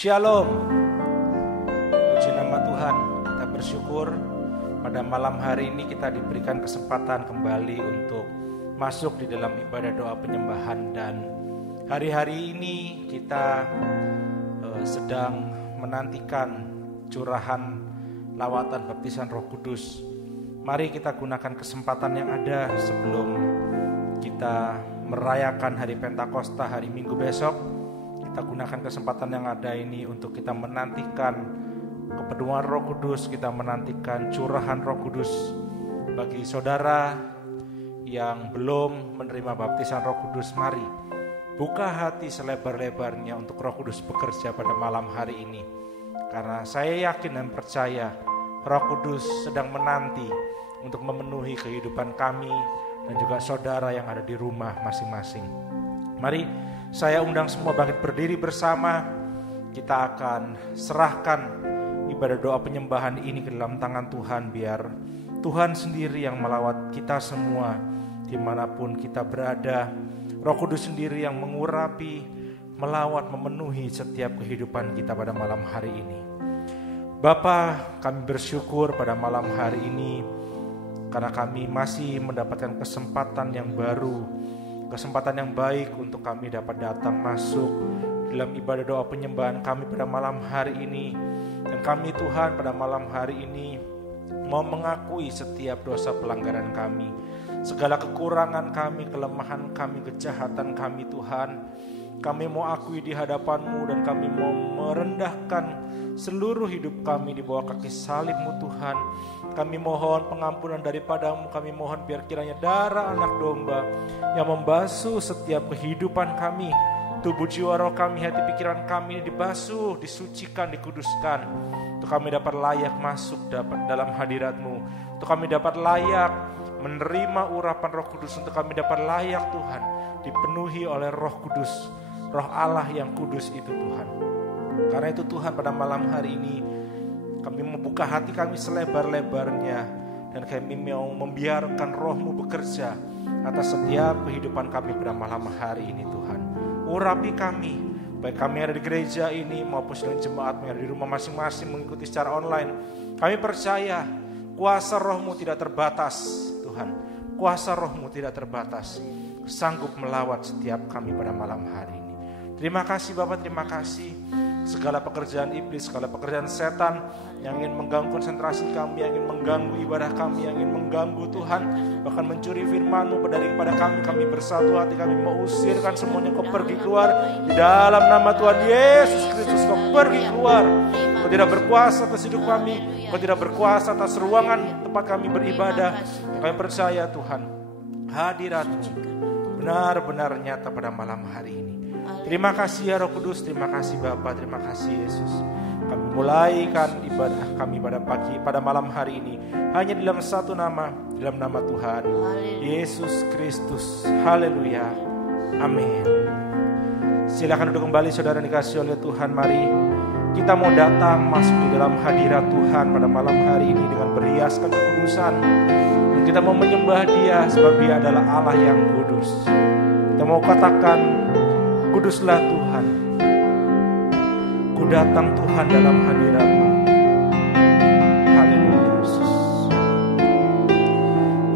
Shalom. Puji nama Tuhan. Kita bersyukur pada malam hari ini kita diberikan kesempatan kembali untuk masuk di dalam ibadah doa penyembahan. Dan hari-hari ini kita sedang menantikan curahan lawatan baptisan Roh Kudus. Mari kita gunakan kesempatan yang ada sebelum kita merayakan hari Pentakosta hari Minggu besok. Kita gunakan kesempatan yang ada ini untuk kita menantikan kepenuhan Roh Kudus, kita menantikan curahan Roh Kudus. Bagi saudara yang belum menerima baptisan Roh Kudus, mari buka hati selebar-lebarnya untuk Roh Kudus bekerja pada malam hari ini. Karena saya yakin dan percaya Roh Kudus sedang menanti untuk memenuhi kehidupan kami dan juga saudara yang ada di rumah masing-masing. Mari saya undang semua bangkit berdiri bersama. Kita akan serahkan ibadah doa penyembahan ini ke dalam tangan Tuhan, biar Tuhan sendiri yang melawat kita semua dimanapun kita berada. Roh Kudus sendiri yang mengurapi, melawat, memenuhi setiap kehidupan kita pada malam hari ini. Bapa, kami bersyukur pada malam hari ini karena kami masih mendapatkan kesempatan yang baru, kesempatan yang baik untuk kami dapat datang masuk dalam ibadah doa penyembahan kami pada malam hari ini. Dan kami Tuhan pada malam hari ini mau mengakui setiap dosa pelanggaran kami, segala kekurangan kami, kelemahan kami, kejahatan kami Tuhan. Kami mau akui di hadapan-Mu dan kami mau merendahkan seluruh hidup kami di bawah kaki salib-Mu Tuhan. Kami mohon pengampunan daripada-Mu, kami mohon biar kiranya darah anak domba yang membasuh setiap kehidupan kami, tubuh jiwa roh kami, hati pikiran kami dibasuh, disucikan, dikuduskan, untuk kami dapat layak masuk dalam hadirat-Mu, untuk kami dapat layak menerima urapan Roh Kudus, untuk kami dapat layak Tuhan dipenuhi oleh Roh Kudus, Roh Allah yang kudus itu Tuhan. Karena itu Tuhan pada malam hari ini kami membuka hati kami selebar-lebarnya dan kami mau membiarkan Roh-Mu bekerja atas setiap kehidupan kami pada malam hari ini Tuhan. Urapi kami, baik kami ada di gereja ini maupun sedang jemaat yang ada di rumah masing-masing mengikuti secara online. Kami percaya kuasa Roh-Mu tidak terbatas Tuhan. Kuasa Roh-Mu tidak terbatas, sanggup melawat setiap kami pada malam hari ini. Terima kasih Bapak, terima kasih. Segala pekerjaan iblis, segala pekerjaan setan yang ingin mengganggu konsentrasi kami, yang ingin mengganggu ibadah kami, yang ingin mengganggu Tuhan, bahkan mencuri firman-Mu daripada kami bersatu hati, kami mau usirkan semuanya. Kau pergi keluar di dalam nama Tuhan Yesus Kristus. Kau pergi keluar. Kau tidak berkuasa atas hidup kami, Kau tidak berkuasa atas ruangan tempat kami beribadah. Kami percaya Tuhan, hadirat-Mu benar-benar nyata pada malam hari ini. Terima kasih ya Roh Kudus, terima kasih Bapa, terima kasih Yesus. Kami mulaikan ibadah kami pada malam hari ini hanya dalam satu nama, dalam nama Tuhan Yesus Kristus. Haleluya, amin. Silakan duduk kembali saudara dikasih oleh Tuhan. Mari kita mau datang masuk di dalam hadirat Tuhan pada malam hari ini dengan berhiaskan kekudusan. Dan kita mau menyembah Dia sebab Dia adalah Allah yang kudus. Kita mau katakan, kuduslah Tuhan, ku datang Tuhan dalam hadirat-Mu. Haleluya Yesus.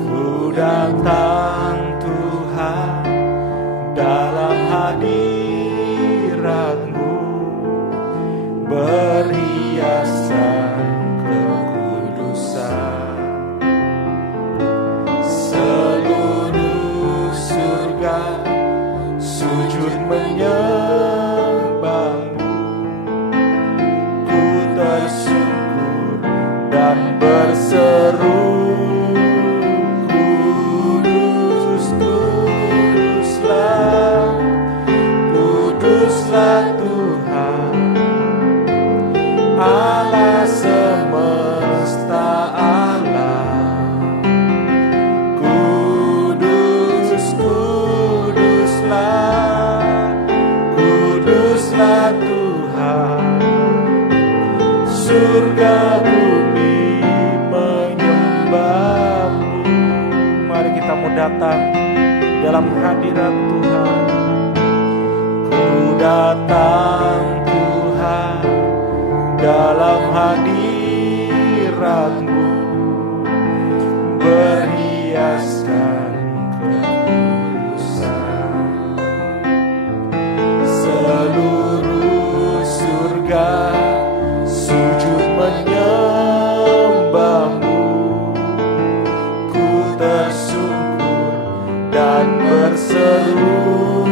Ku datang Tuhan dalam hadirat-Mu, berhiaskan kekudusan. Seluruh surga sujud menyembah-Mu, ku tersungkur dan berseru, kudus, kuduslah, kuduslah Tuhan, Allah semesta alam. Kudus, kuduslah, kuduslah Tuhan, surga bumi menyembah-Mu. Mari kita mau datang dalam hadirat Tuhan. Ku datang Tuhan hadirat-Mu berhiaskan kekudusan. Seluruh surga sujud menyembah-Mu, ku tersungkur dan berseru,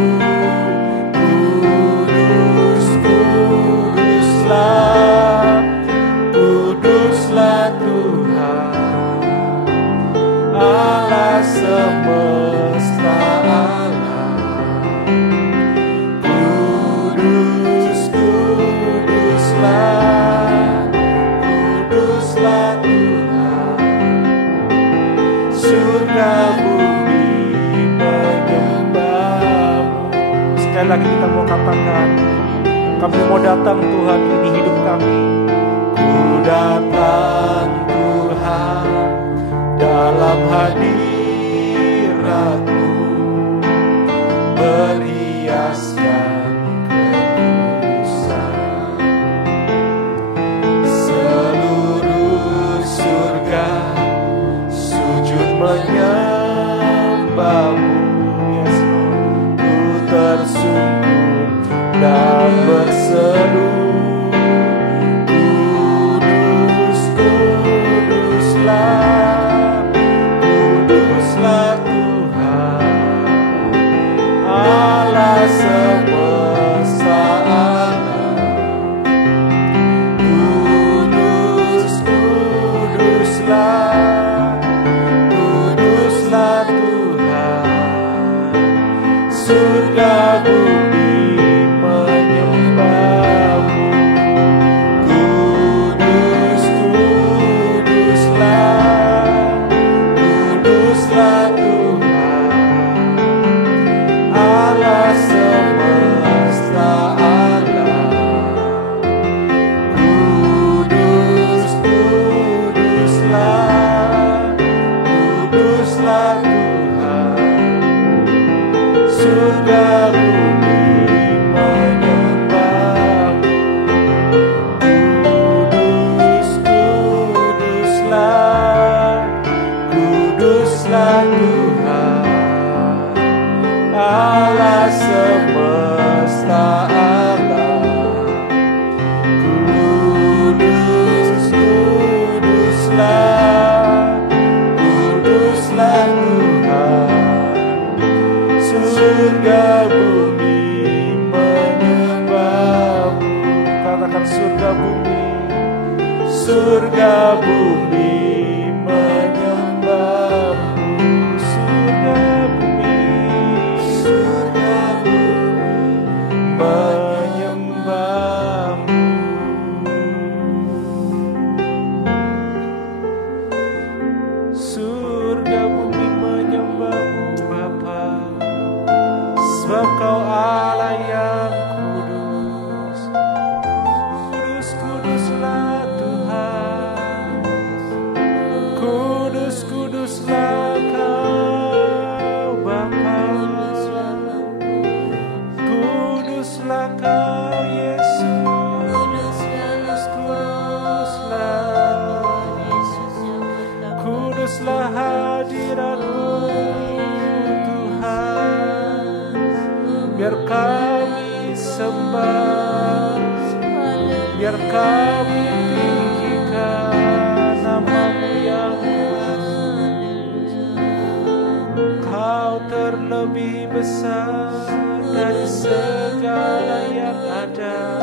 kudus, kuduslah, kuduslah Tuhan Allah semesta alam. Kudus, kuduslah, kuduslah Tuhan, surga bumi menyembah-Mu. Sekali lagi kita mau katakan, kami mau datang Tuhan, ini hidup kami. Ku datang Tuhan dalam hadirat-Mu berhiaskan kekudusan. Seluruh surga sujud menyembah-Mu, yes, ku tersungkur dan berseru, kudus, kuduslah, kuduslah Tuhan Allah semesta alam. Kudus, kuduslah, kuduslah Tuhan, surga bumi menyembah-Mu. Kudus, kuduslah, kuduslah Tuhan Allah semesta alam. Kudus, kuduslah, kuduslah Tuhan, surga bumi menyembah-Mu. Kudus, kuduslah, kuduslah Tuhan Allah semesta alam. Kudus, kuduslah, kuduslah Tuhan, surga bumi menyembah-Mu. Katakan surga bumi, surga bumi menyembah-Mu. Surga bumi, surga bumi menyembah-Mu. Surga bumi menyembah-Mu Bapa, sebab Kau Allah yang kudus. Kudus, kuduslah Tuhan, kudus, kuduslah Kau Bapa, kuduslah Kau Yesus, kuduslah, kuduslah hadirat-Mu Tuhan, biar kami sembah, biar kami tinggikan nama-Mu yang kudus. Kau terlebih besar dari segala yang ada.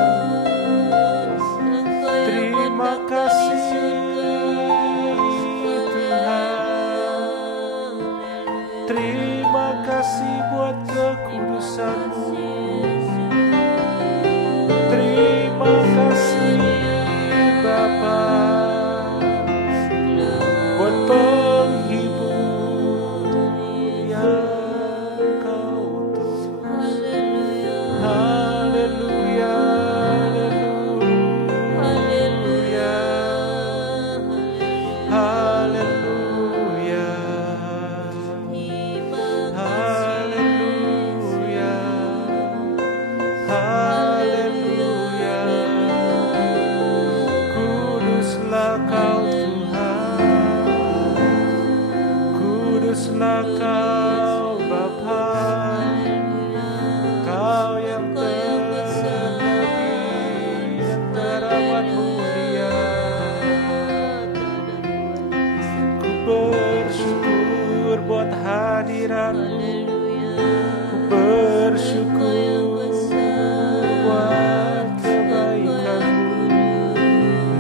Terima kasih Tuhan, terima kasih buat kekudusan-Mu. Terima kasih Bapa buat penghibur yang Kau utus. Haleluya, haleluya, haleluya, haleluya, haleluya. Kuduslah Kau Tuhan. bersyukur buat hadirat-Mu. Bersyukur buat kebaikan-Mu.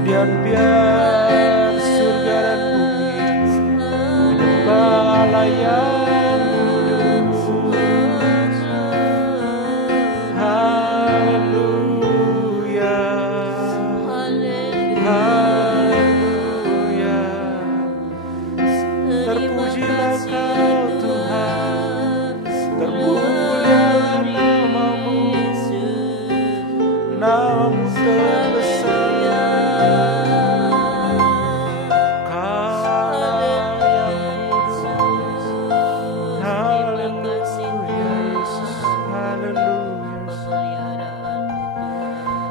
Dan biar surga dan bumi menyembah layak kudus. Haleluya, haleluya. Terpujilah Kau Tuhan, termulialah nama-Mu, nama-Mu terbesar.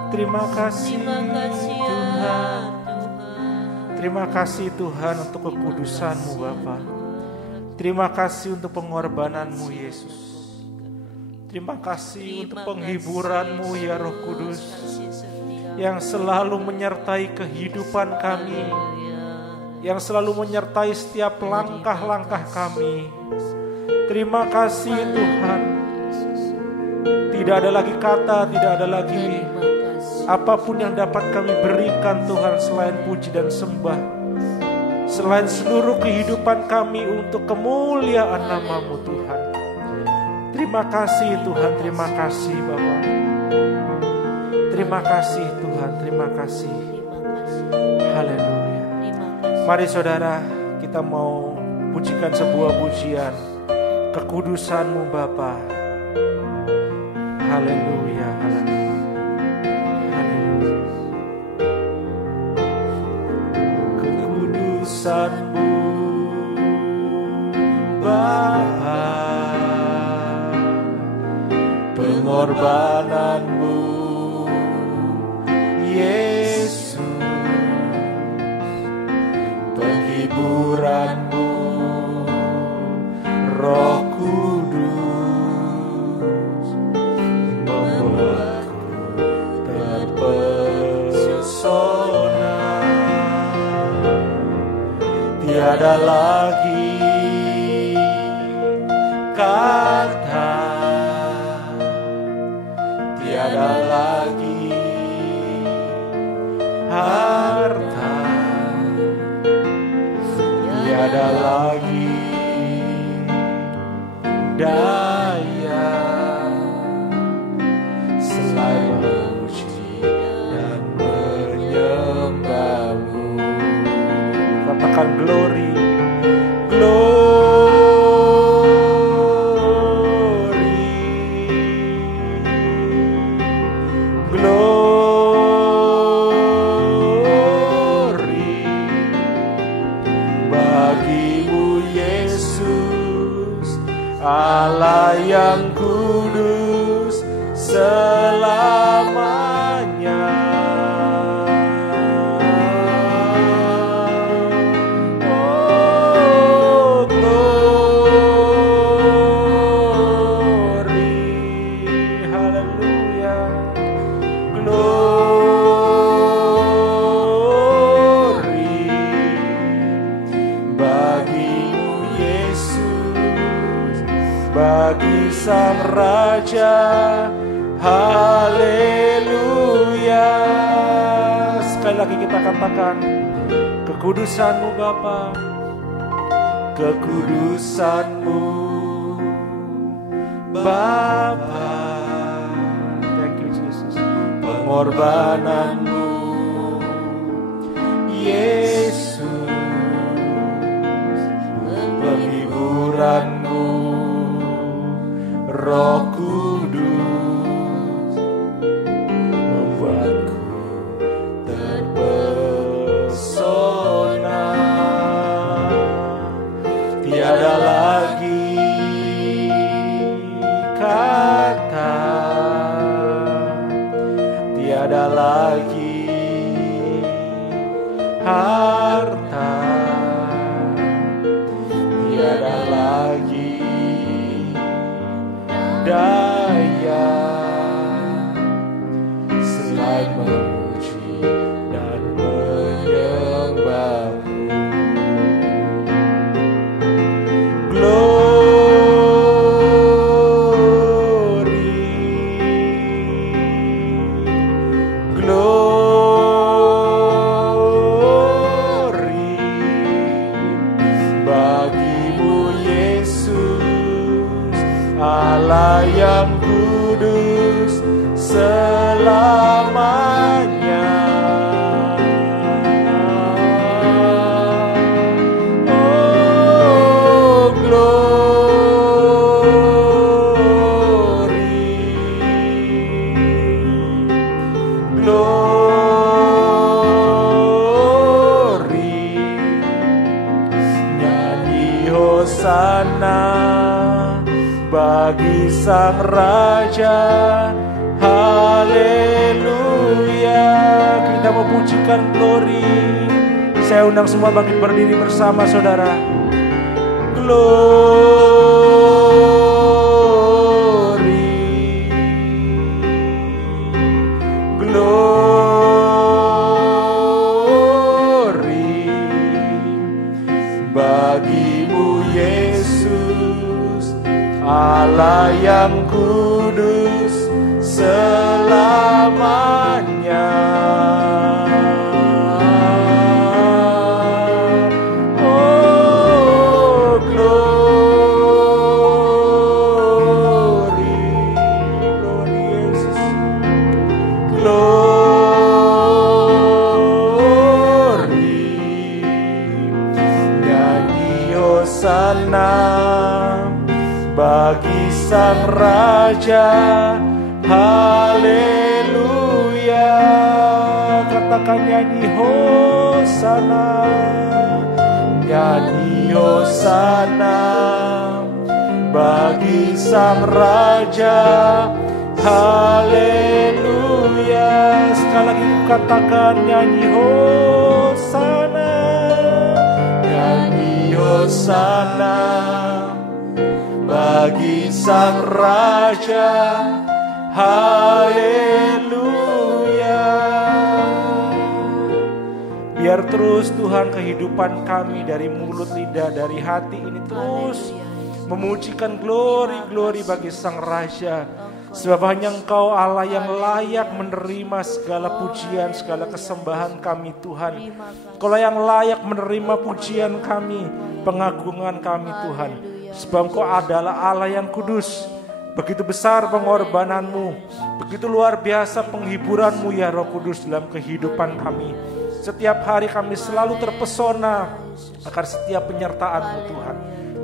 Terima kasih Tuhan. Terima kasih Tuhan untuk kekudusan-Mu Bapa. Terima kasih untuk pengorbanan-Mu Yesus. Terima kasih untuk penghiburan-Mu ya Roh Kudus, yang selalu menyertai kehidupan kami, yang selalu menyertai setiap langkah-langkah kami. Terima kasih Tuhan. Tidak ada lagi kata, tidak ada lagi apapun yang dapat kami berikan Tuhan selain puji dan sembah, selain seluruh kehidupan kami untuk kemuliaan nama-Mu Tuhan. Terima kasih Tuhan, terima kasih Bapa. Terima kasih Tuhan, terima kasih. Haleluya. Mari saudara, kita mau pujikan sebuah pujian kekudusan-Mu Bapa. Haleluya, haleluya. Kekudusan-Mu Bapa, pengorbanan-Mu Yesus, penghiburan-Mu Roh Kudus, membuatku terpesona. Tiada lagi kata, tiada lagi harta, tiada lagi daya selain memuji dan menyembah-Mu. Katakan glory, glory, glory bagi-Mu Yesus, Allah yang kudus selamanya. Bagi Sang Raja, haleluya. Sekali lagi kita katakan, kekudusan-Mu Bapa, kekudusan-Mu Bapa. Thank you Jesus. Pengorbanan-Mu Yesus, penghiburan-Mu Roh Kudus, membuatku terpesona. Tiada lagi kata, tiada lagi Allah yang kudus selamanya. Oh glory, glory, nyanyi hosana bagi Sang Raja, haleluya. Kita mau pujikan glory. Saya undang semua bangkit berdiri bersama saudara. Glory, glory, bagimu Yesus, Allah yang kudus selamanya. Oh glory, glory Yesus, glory, nyanyi hosana bagi Sang Raja, haleluya. Katakan nyanyi hosana, nyanyi hosana bagi Sang Raja, haleluya. Sekali lagi katakan nyanyi hosana, nyanyi hosana bagi Sang Raja, haleluya. Biar terus Tuhan kehidupan kami dari mulut, lidah, dari hati ini terus memujikan glory bagi Sang Raja. Sebab hanya Engkau Allah yang layak menerima segala pujian, segala kesembahan kami Tuhan. Engkau yang layak menerima pujian kami, pengagungan kami Tuhan. Sebab Engkau adalah Allah yang kudus. Begitu besar pengorbananmu, begitu luar biasa penghiburanmu ya Roh Kudus dalam kehidupan kami. Setiap hari kami selalu terpesona akan setiap penyertaan-Mu Tuhan.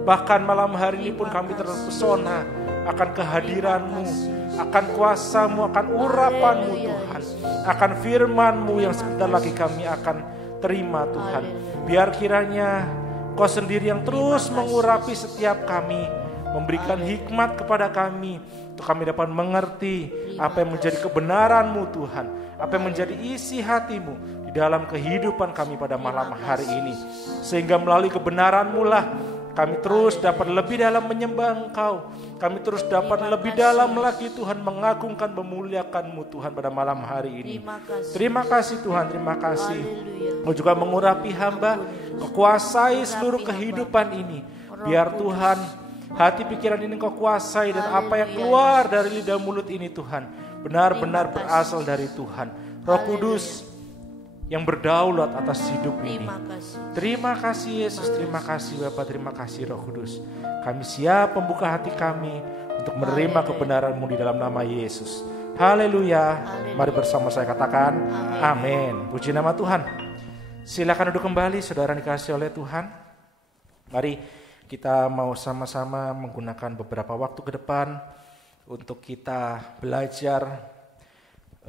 Bahkan malam hari ini pun kami terpesona akan kehadiran-Mu, akan kuasa-Mu, akan urapan-Mu Tuhan, akan firman-Mu yang sebentar lagi kami akan terima Tuhan. Biar kiranya Kau sendiri yang terus mengurapi setiap kami, memberikan hikmat kepada kami, untuk kami dapat mengerti apa yang menjadi kebenaran-Mu Tuhan, apa yang menjadi isi hati-Mu di dalam kehidupan kami pada malam hari ini. Sehingga melalui kebenaran-Mu lah kami terus dapat lebih dalam menyembah Engkau. Kami terus dapat lebih dalam lagi Tuhan mengagungkan, memuliakan-Mu Tuhan pada malam hari ini. Terima kasih Tuhan, terima kasih. Kau juga mengurapi hamba, kuasai seluruh kehidupan ini. Biar Tuhan hati pikiran ini Kau kuasai, dan apa yang keluar dari lidah mulut ini Tuhan benar-benar berasal dari Tuhan. Roh Kudus yang berdaulat atas hidup ini. Terima kasih Yesus, terima kasih Bapa, terima kasih Roh Kudus. Kami siap membuka hati kami untuk menerima kebenaran-Mu di dalam nama Yesus. Haleluya. Mari bersama saya katakan amin. Puji nama Tuhan. Silakan duduk kembali saudara dikasihi oleh Tuhan. Mari kita mau sama-sama menggunakan beberapa waktu ke depan untuk kita belajar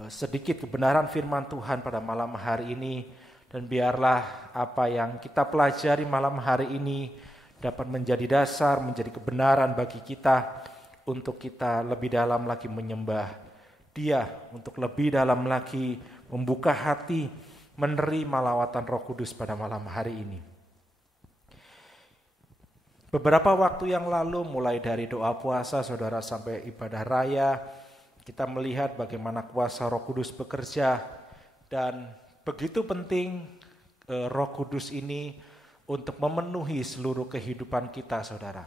sedikit kebenaran firman Tuhan pada malam hari ini. Dan biarlah apa yang kita pelajari malam hari ini dapat menjadi dasar, menjadi kebenaran bagi kita untuk kita lebih dalam lagi menyembah Dia, untuk lebih dalam lagi membuka hati menerima lawatan Roh Kudus pada malam hari ini. Beberapa waktu yang lalu, mulai dari doa puasa saudara sampai ibadah raya, kita melihat bagaimana kuasa Roh Kudus bekerja, dan begitu penting Roh Kudus ini untuk memenuhi seluruh kehidupan kita saudara.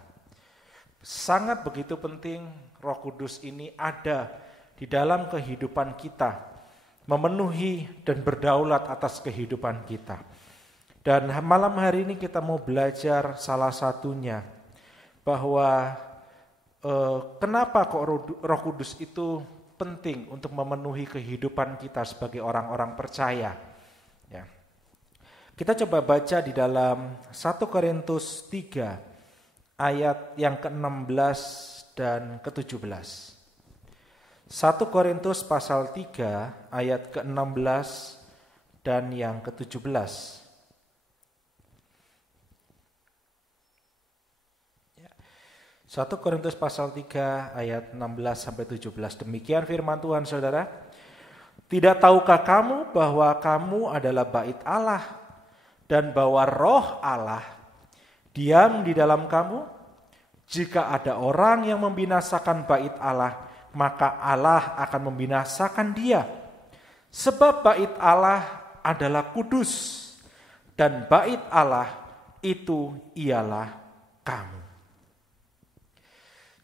Sangat begitu penting Roh Kudus ini ada di dalam kehidupan kita, memenuhi dan berdaulat atas kehidupan kita. Dan malam hari ini kita mau belajar salah satunya, bahwa kenapa kok Roh Kudus itu penting untuk memenuhi kehidupan kita sebagai orang-orang percaya. Ya. Kita coba baca di dalam 1 Korintus 3 ayat yang ke-16 dan ke-17. 1 Korintus pasal 3 ayat ke-16 dan yang ke-17. 1 Korintus pasal 3 ayat 16 sampai 17. Demikian firman Tuhan, Saudara. Tidak tahukah kamu bahwa kamu adalah bait Allah dan bahwa Roh Allah diam di dalam kamu? Jika ada orang yang membinasakan bait Allah, maka Allah akan membinasakan dia. Sebab bait Allah adalah kudus dan bait Allah itu ialah kamu.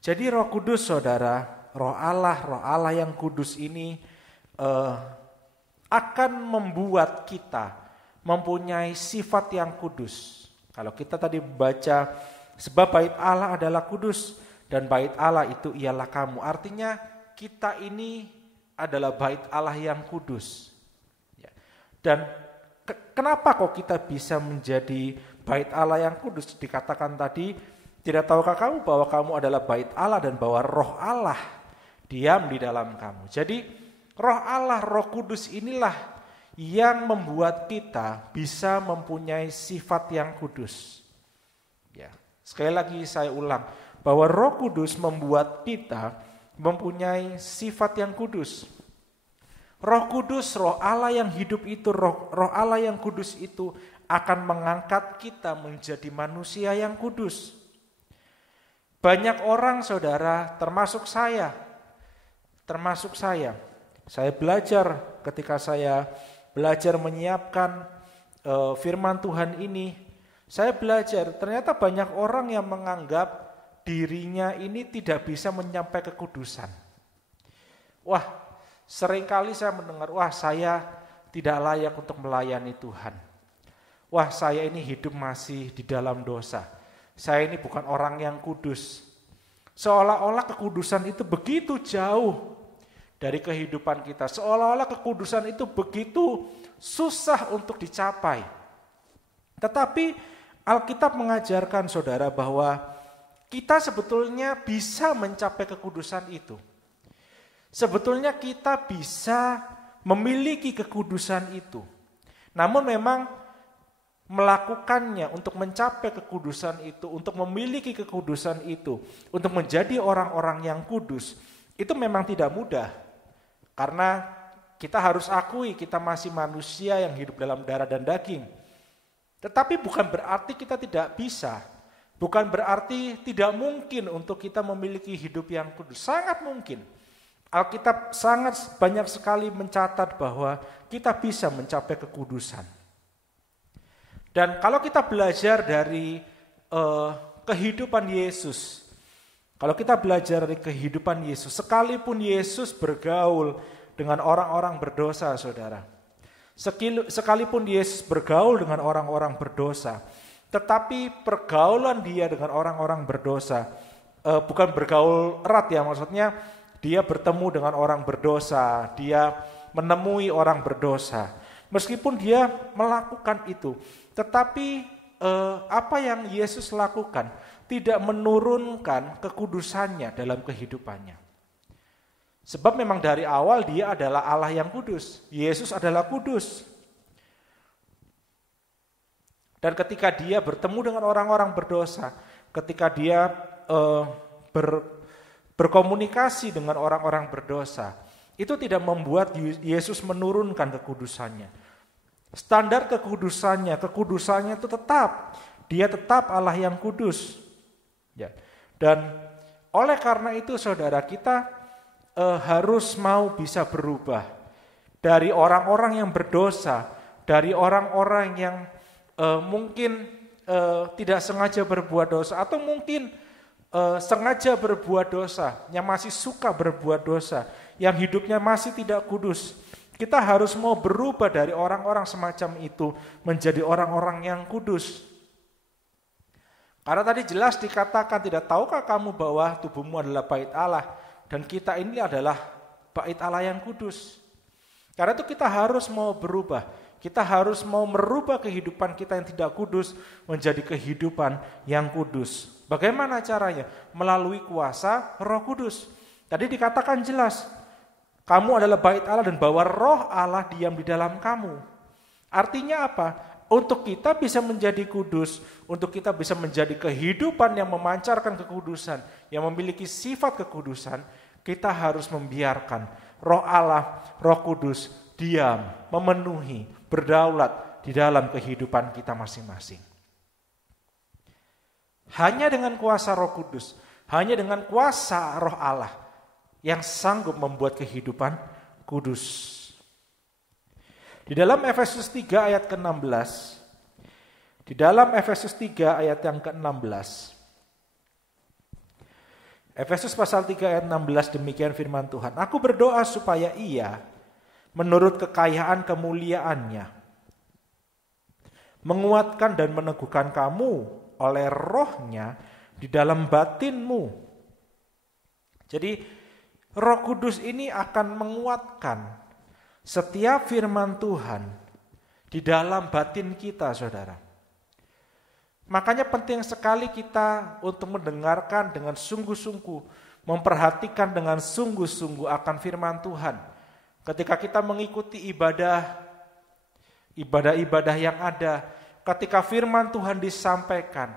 Jadi Roh Kudus, Saudara, Roh Allah yang kudus ini akan membuat kita mempunyai sifat yang kudus. Kalau kita tadi baca, sebab bait Allah adalah kudus dan bait Allah itu ialah kamu. Artinya kita ini adalah bait Allah yang kudus. Dan kenapa kok kita bisa menjadi bait Allah yang kudus? Dikatakan tadi, tidak tahukah kamu bahwa kamu adalah bait Allah dan bahwa Roh Allah diam di dalam kamu. Jadi Roh Allah, Roh Kudus inilah yang membuat kita bisa mempunyai sifat yang kudus. Ya, sekali lagi saya ulang, bahwa Roh Kudus membuat kita mempunyai sifat yang kudus. Roh Kudus, Roh Allah yang hidup itu, Roh Allah yang kudus itu akan mengangkat kita menjadi manusia yang kudus. Banyak orang, Saudara, termasuk saya. Saya belajar ketika saya belajar menyiapkan firman Tuhan ini. Saya belajar, ternyata banyak orang yang menganggap dirinya ini tidak bisa menyampai kekudusan. Wah, seringkali saya mendengar, wah saya tidak layak untuk melayani Tuhan. Wah, saya ini hidup masih di dalam dosa. Saya ini bukan orang yang kudus. Seolah-olah kekudusan itu begitu jauh dari kehidupan kita. Seolah-olah kekudusan itu begitu susah untuk dicapai. Tetapi Alkitab mengajarkan, Saudara, bahwa kita sebetulnya bisa mencapai kekudusan itu. Sebetulnya kita bisa memiliki kekudusan itu. Namun memang melakukannya untuk mencapai kekudusan itu, untuk memiliki kekudusan itu, untuk menjadi orang-orang yang kudus, itu memang tidak mudah. Karena kita harus akui kita masih manusia yang hidup dalam darah dan daging. Tetapi bukan berarti kita tidak bisa, bukan berarti tidak mungkin untuk kita memiliki hidup yang kudus. Sangat mungkin. Alkitab sangat banyak sekali mencatat bahwa kita bisa mencapai kekudusan. Dan kalau kita belajar dari kehidupan Yesus, kalau kita belajar dari kehidupan Yesus, sekalipun Yesus bergaul dengan orang-orang berdosa, Saudara, sekalipun Yesus bergaul dengan orang-orang berdosa, tetapi pergaulan dia dengan orang-orang berdosa, bukan bergaul erat ya, maksudnya dia bertemu dengan orang berdosa, dia menemui orang berdosa, meskipun dia melakukan itu. Tetapi apa yang Yesus lakukan tidak menurunkan kekudusannya dalam kehidupannya. Sebab memang dari awal dia adalah Allah yang kudus. Yesus adalah kudus. Dan ketika dia bertemu dengan orang-orang berdosa, ketika dia berkomunikasi dengan orang-orang berdosa, itu tidak membuat Yesus menurunkan kekudusannya. Standar kekudusannya itu tetap. Dia tetap Allah yang kudus. Ya. Dan oleh karena itu, Saudara, kita harus mau bisa berubah. Dari orang-orang yang berdosa, dari orang-orang yang mungkin tidak sengaja berbuat dosa, atau mungkin sengaja berbuat dosa, yang masih suka berbuat dosa, yang hidupnya masih tidak kudus. Kita harus mau berubah dari orang-orang semacam itu menjadi orang-orang yang kudus. Karena tadi jelas dikatakan, tidak tahukah kamu bahwa tubuhmu adalah bait Allah dan kita ini adalah bait Allah yang kudus. Karena itu kita harus mau berubah. Kita harus mau merubah kehidupan kita yang tidak kudus menjadi kehidupan yang kudus. Bagaimana caranya? Melalui kuasa Roh Kudus. Tadi dikatakan jelas, kamu adalah bait Allah dan bahwa Roh Allah diam di dalam kamu. Artinya apa? Untuk kita bisa menjadi kudus, untuk kita bisa menjadi kehidupan yang memancarkan kekudusan, yang memiliki sifat kekudusan, kita harus membiarkan Roh Allah, Roh Kudus diam, memenuhi, berdaulat di dalam kehidupan kita masing-masing. Hanya dengan kuasa Roh Kudus, hanya dengan kuasa Roh Allah yang sanggup membuat kehidupan kudus. Di dalam Efesus 3 ayat ke-16, di dalam Efesus 3 ayat yang ke-16, Efesus pasal 3 ayat 16 demikian firman Tuhan, aku berdoa supaya ia menurut kekayaan kemuliaannya menguatkan dan meneguhkan kamu oleh Roh-Nya di dalam batinmu. Jadi Roh Kudus ini akan menguatkan setiap firman Tuhan di dalam batin kita, saudara. Makanya penting sekali kita untuk mendengarkan dengan sungguh-sungguh, memperhatikan dengan sungguh-sungguh akan firman Tuhan. Ketika kita mengikuti ibadah-ibadah yang ada, ketika firman Tuhan disampaikan,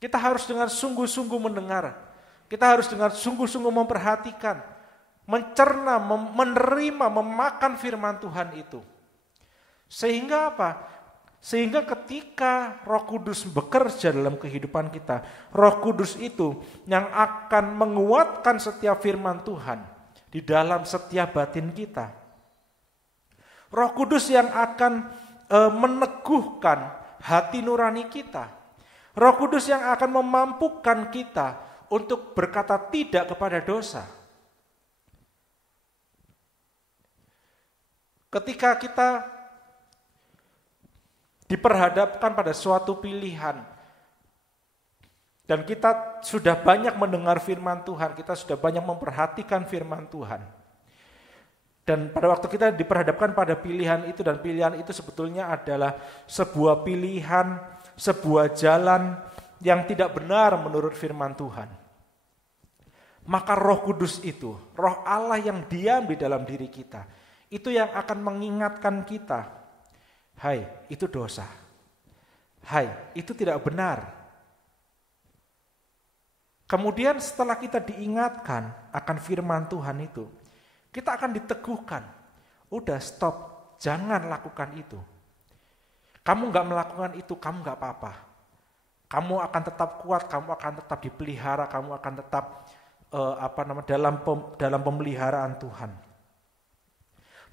kita harus dengan sungguh-sungguh mendengar. Kita harus dengan sungguh-sungguh memperhatikan, mencerna, menerima, memakan firman Tuhan itu. Sehingga apa? Sehingga ketika Roh Kudus bekerja dalam kehidupan kita, Roh Kudus itu yang akan menguatkan setiap firman Tuhan di dalam setiap batin kita. Roh Kudus yang akan meneguhkan hati nurani kita. Roh Kudus yang akan memampukan kita untuk berkata tidak kepada dosa. Ketika kita diperhadapkan pada suatu pilihan dan kita sudah banyak mendengar firman Tuhan, kita sudah banyak memperhatikan firman Tuhan. Dan pada waktu kita diperhadapkan pada pilihan itu, dan pilihan itu sebetulnya adalah sebuah pilihan, sebuah jalan yang tidak benar menurut firman Tuhan. Maka Roh Kudus itu, Roh Allah yang diam di dalam diri kita, itu yang akan mengingatkan kita, hai, itu dosa. Hai, itu tidak benar. Kemudian setelah kita diingatkan akan firman Tuhan itu, kita akan diteguhkan. Udah stop, jangan lakukan itu. Kamu gak melakukan itu, kamu gak apa-apa. Kamu akan tetap kuat, kamu akan tetap dipelihara, kamu akan tetap dalam pemeliharaan Tuhan.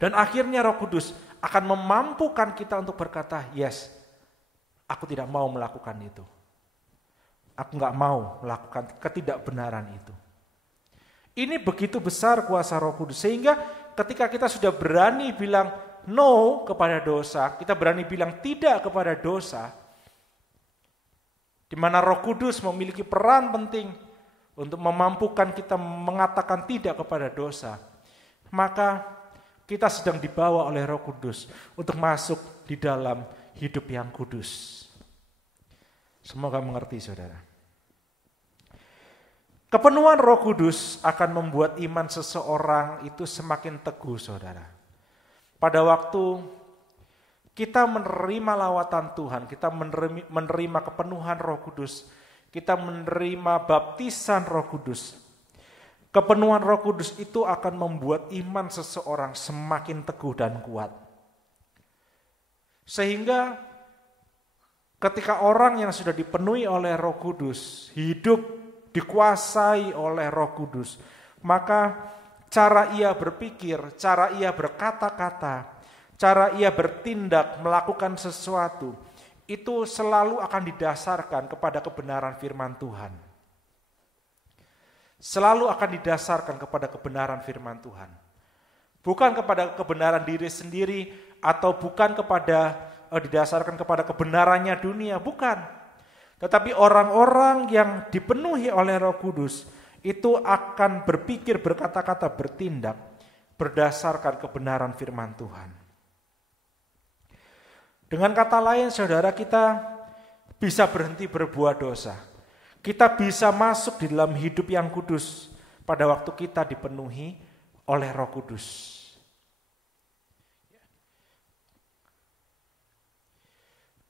Dan akhirnya Roh Kudus akan memampukan kita untuk berkata, yes, aku tidak mau melakukan itu. Aku gak mau melakukan ketidakbenaran itu. Ini begitu besar kuasa Roh Kudus, sehingga ketika kita sudah berani bilang no kepada dosa, kita berani bilang tidak kepada dosa, di mana Roh Kudus memiliki peran penting untuk memampukan kita mengatakan tidak kepada dosa, maka kita sedang dibawa oleh Roh Kudus untuk masuk di dalam hidup yang kudus. Semoga mengerti, saudara. Kepenuhan Roh Kudus akan membuat iman seseorang itu semakin teguh, saudara. Pada waktu kita menerima lawatan Tuhan, kita menerima kepenuhan Roh Kudus, kita menerima baptisan Roh Kudus, kepenuhan Roh Kudus itu akan membuat iman seseorang semakin teguh dan kuat. Sehingga ketika orang yang sudah dipenuhi oleh Roh Kudus, hidup dikuasai oleh Roh Kudus, maka cara ia berpikir, cara ia berkata-kata, cara ia bertindak, melakukan sesuatu, itu selalu akan didasarkan kepada kebenaran firman Tuhan. Selalu akan didasarkan kepada kebenaran firman Tuhan. Bukan kepada kebenaran diri sendiri, atau bukan didasarkan kepada kebenarannya dunia, bukan. Tetapi orang-orang yang dipenuhi oleh Roh Kudus itu akan berpikir, berkata-kata, bertindak berdasarkan kebenaran firman Tuhan. Dengan kata lain, saudara, kita bisa berhenti berbuat dosa. Kita bisa masuk di dalam hidup yang kudus pada waktu kita dipenuhi oleh Roh Kudus.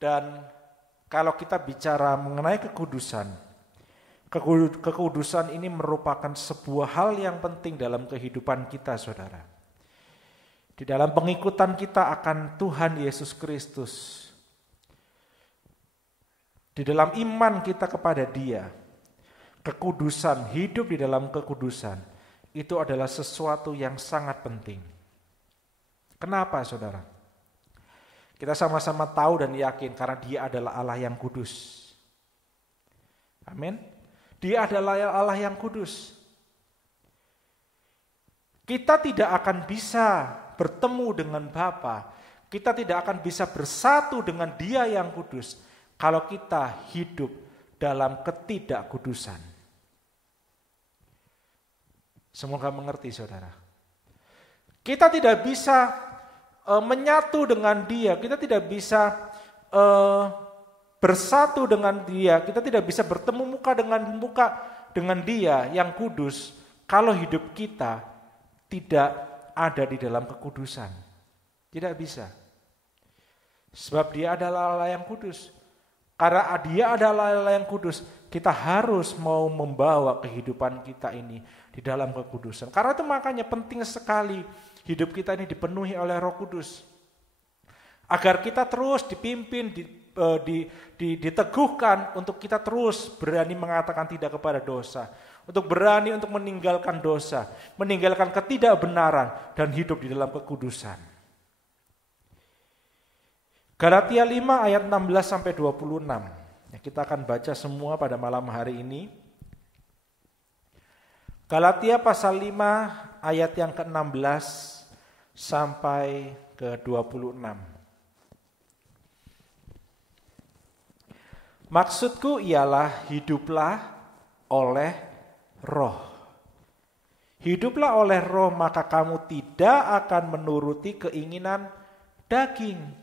Dan kalau kita bicara mengenai kekudusan, kekudusan ini merupakan sebuah hal yang penting dalam kehidupan kita, saudara. Di dalam pengikutan kita akan Tuhan Yesus Kristus, di dalam iman kita kepada Dia, kekudusan, hidup di dalam kekudusan, itu adalah sesuatu yang sangat penting. Kenapa, saudara? Kita sama-sama tahu dan yakin karena Dia adalah Allah yang kudus. Amin. Dia adalah Allah yang kudus. Kita tidak akan bisa bertemu dengan Bapa, kita tidak akan bisa bersatu dengan Dia yang kudus kalau kita hidup dalam ketidakkudusan. Semoga mengerti, saudara. Kita tidak bisa menyatu dengan Dia, kita tidak bisa bersatu dengan Dia, kita tidak bisa bertemu muka dengan Dia yang kudus kalau hidup kita tidak ada di dalam kekudusan. Tidak bisa. Sebab Dia adalah Allah yang kudus. Karena Dia adalah Allah yang kudus, kita harus mau membawa kehidupan kita ini di dalam kekudusan. Karena itu makanya penting sekali hidup kita ini dipenuhi oleh Roh Kudus. Agar kita terus dipimpin, diteguhkan untuk kita terus berani mengatakan tidak kepada dosa. Untuk berani untuk meninggalkan dosa, meninggalkan ketidakbenaran dan hidup di dalam kekudusan. Galatia 5 ayat 16-26. Ya, kita akan baca semua pada malam hari ini. Galatia pasal 5 ayat yang ke-16 sampai ke-26. Maksudku ialah hiduplah oleh Roh. Hiduplah oleh Roh, maka kamu tidak akan menuruti keinginan daging.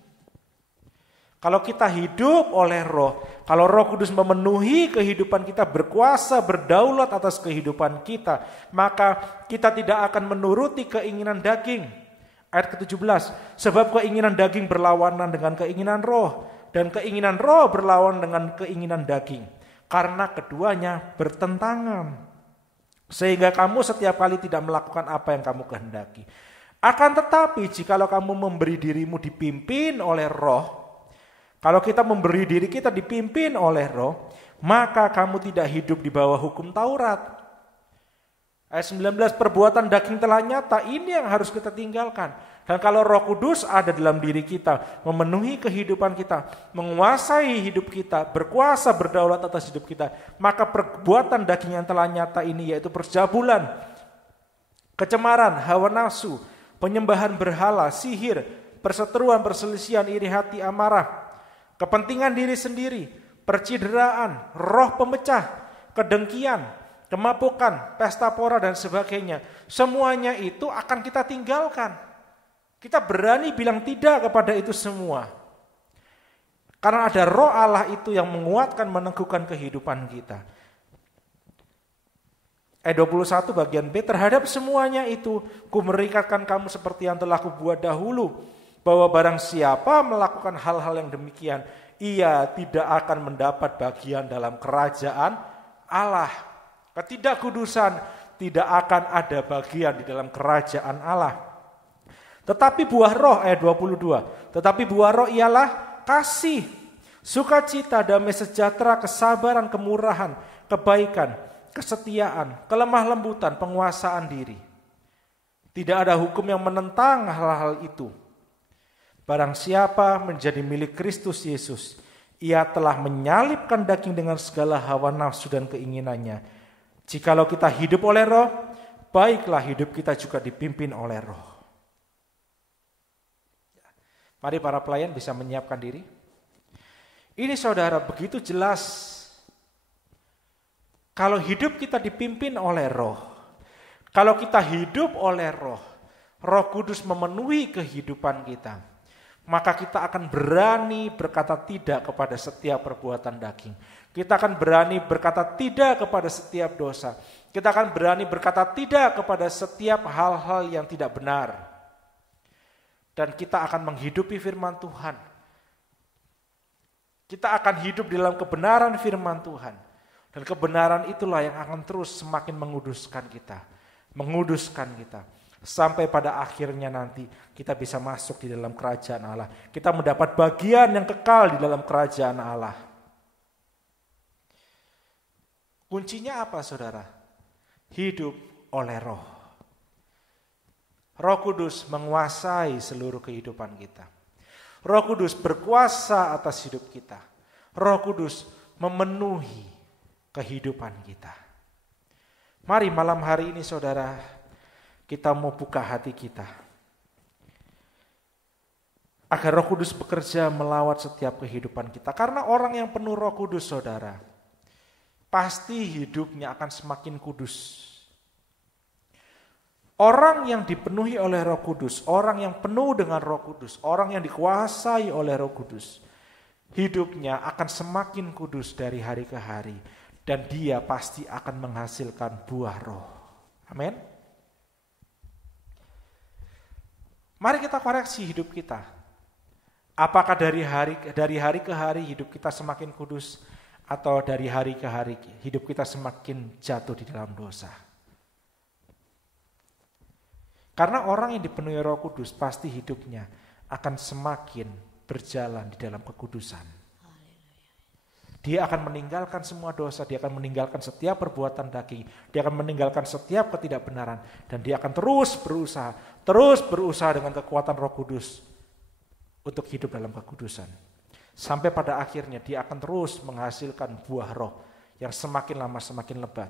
Kalau kita hidup oleh Roh, kalau Roh Kudus memenuhi kehidupan kita, berkuasa, berdaulat atas kehidupan kita, maka kita tidak akan menuruti keinginan daging. Ayat ke-17, sebab keinginan daging berlawanan dengan keinginan Roh, dan keinginan Roh berlawan dengan keinginan daging, karena keduanya bertentangan. Sehingga kamu setiap kali tidak melakukan apa yang kamu kehendaki. Akan tetapi jikalau kamu memberi dirimu dipimpin oleh Roh, kalau kita memberi diri kita dipimpin oleh Roh, maka kamu tidak hidup di bawah hukum Taurat. Ayat 19, perbuatan daging telah nyata, ini yang harus kita tinggalkan. Dan kalau Roh Kudus ada dalam diri kita, memenuhi kehidupan kita, menguasai hidup kita, berkuasa berdaulat atas hidup kita, maka perbuatan daging yang telah nyata ini yaitu percabulan, kecemaran, hawa nafsu, penyembahan berhala, sihir, perseteruan, perselisihan, iri hati, amarah, kepentingan diri sendiri, percideraan, roh pemecah, kedengkian, kemabukan, pesta pora dan sebagainya. Semuanya itu akan kita tinggalkan. Kita berani bilang tidak kepada itu semua. Karena ada Roh Allah itu yang menguatkan, meneguhkan kehidupan kita. Ayat 21 bagian B, terhadap semuanya itu ku merikatkan kamu seperti yang telah kubuat dahulu, bahwa barang siapa melakukan hal-hal yang demikian, ia tidak akan mendapat bagian dalam kerajaan Allah. Ketidakkudusan tidak akan ada bagian di dalam kerajaan Allah. Tetapi buah Roh, ayat 22, tetapi buah Roh ialah kasih, sukacita, damai sejahtera, kesabaran, kemurahan, kebaikan, kesetiaan, kelemah lembutan, penguasaan diri. Tidak ada hukum yang menentang hal-hal itu. Barang siapa menjadi milik Kristus Yesus, ia telah menyalibkan daging dengan segala hawa nafsu dan keinginannya. Jikalau kita hidup oleh Roh, baiklah hidup kita juga dipimpin oleh Roh. Mari para pelayan bisa menyiapkan diri. Ini saudara begitu jelas. Kalau hidup kita dipimpin oleh Roh, kalau kita hidup oleh Roh, Roh Kudus memenuhi kehidupan kita, maka kita akan berani berkata tidak kepada setiap perbuatan daging. Kita akan berani berkata tidak kepada setiap dosa. Kita akan berani berkata tidak kepada setiap hal-hal yang tidak benar. Dan kita akan menghidupi firman Tuhan. Kita akan hidup dalam kebenaran firman Tuhan. Dan kebenaran itulah yang akan terus semakin menguduskan kita. Menguduskan kita. Sampai pada akhirnya nanti kita bisa masuk di dalam kerajaan Allah. Kita mendapat bagian yang kekal di dalam kerajaan Allah. Kuncinya apa saudara? Hidup oleh Roh. Roh Kudus menguasai seluruh kehidupan kita. Roh Kudus berkuasa atas hidup kita. Roh Kudus memenuhi kehidupan kita. Mari malam hari ini saudara, kita mau buka hati kita. Agar Roh Kudus bekerja melawat setiap kehidupan kita. Karena orang yang penuh Roh Kudus saudara, pasti hidupnya akan semakin kudus. Orang yang dipenuhi oleh Roh Kudus, orang yang penuh dengan Roh Kudus, orang yang dikuasai oleh Roh Kudus, hidupnya akan semakin kudus dari hari ke hari. Dan dia pasti akan menghasilkan buah Roh. Amin. Mari kita koreksi hidup kita. Apakah dari hari ke hari hidup kita semakin kudus, atau dari hari ke hari hidup kita semakin jatuh di dalam dosa? Karena orang yang dipenuhi Roh Kudus pasti hidupnya akan semakin berjalan di dalam kekudusan. Dia akan meninggalkan semua dosa, dia akan meninggalkan setiap perbuatan daging, dia akan meninggalkan setiap ketidakbenaran, dan dia akan terus berusaha dengan kekuatan Roh Kudus untuk hidup dalam kekudusan. Sampai pada akhirnya dia akan terus menghasilkan buah Roh yang semakin lama semakin lebat.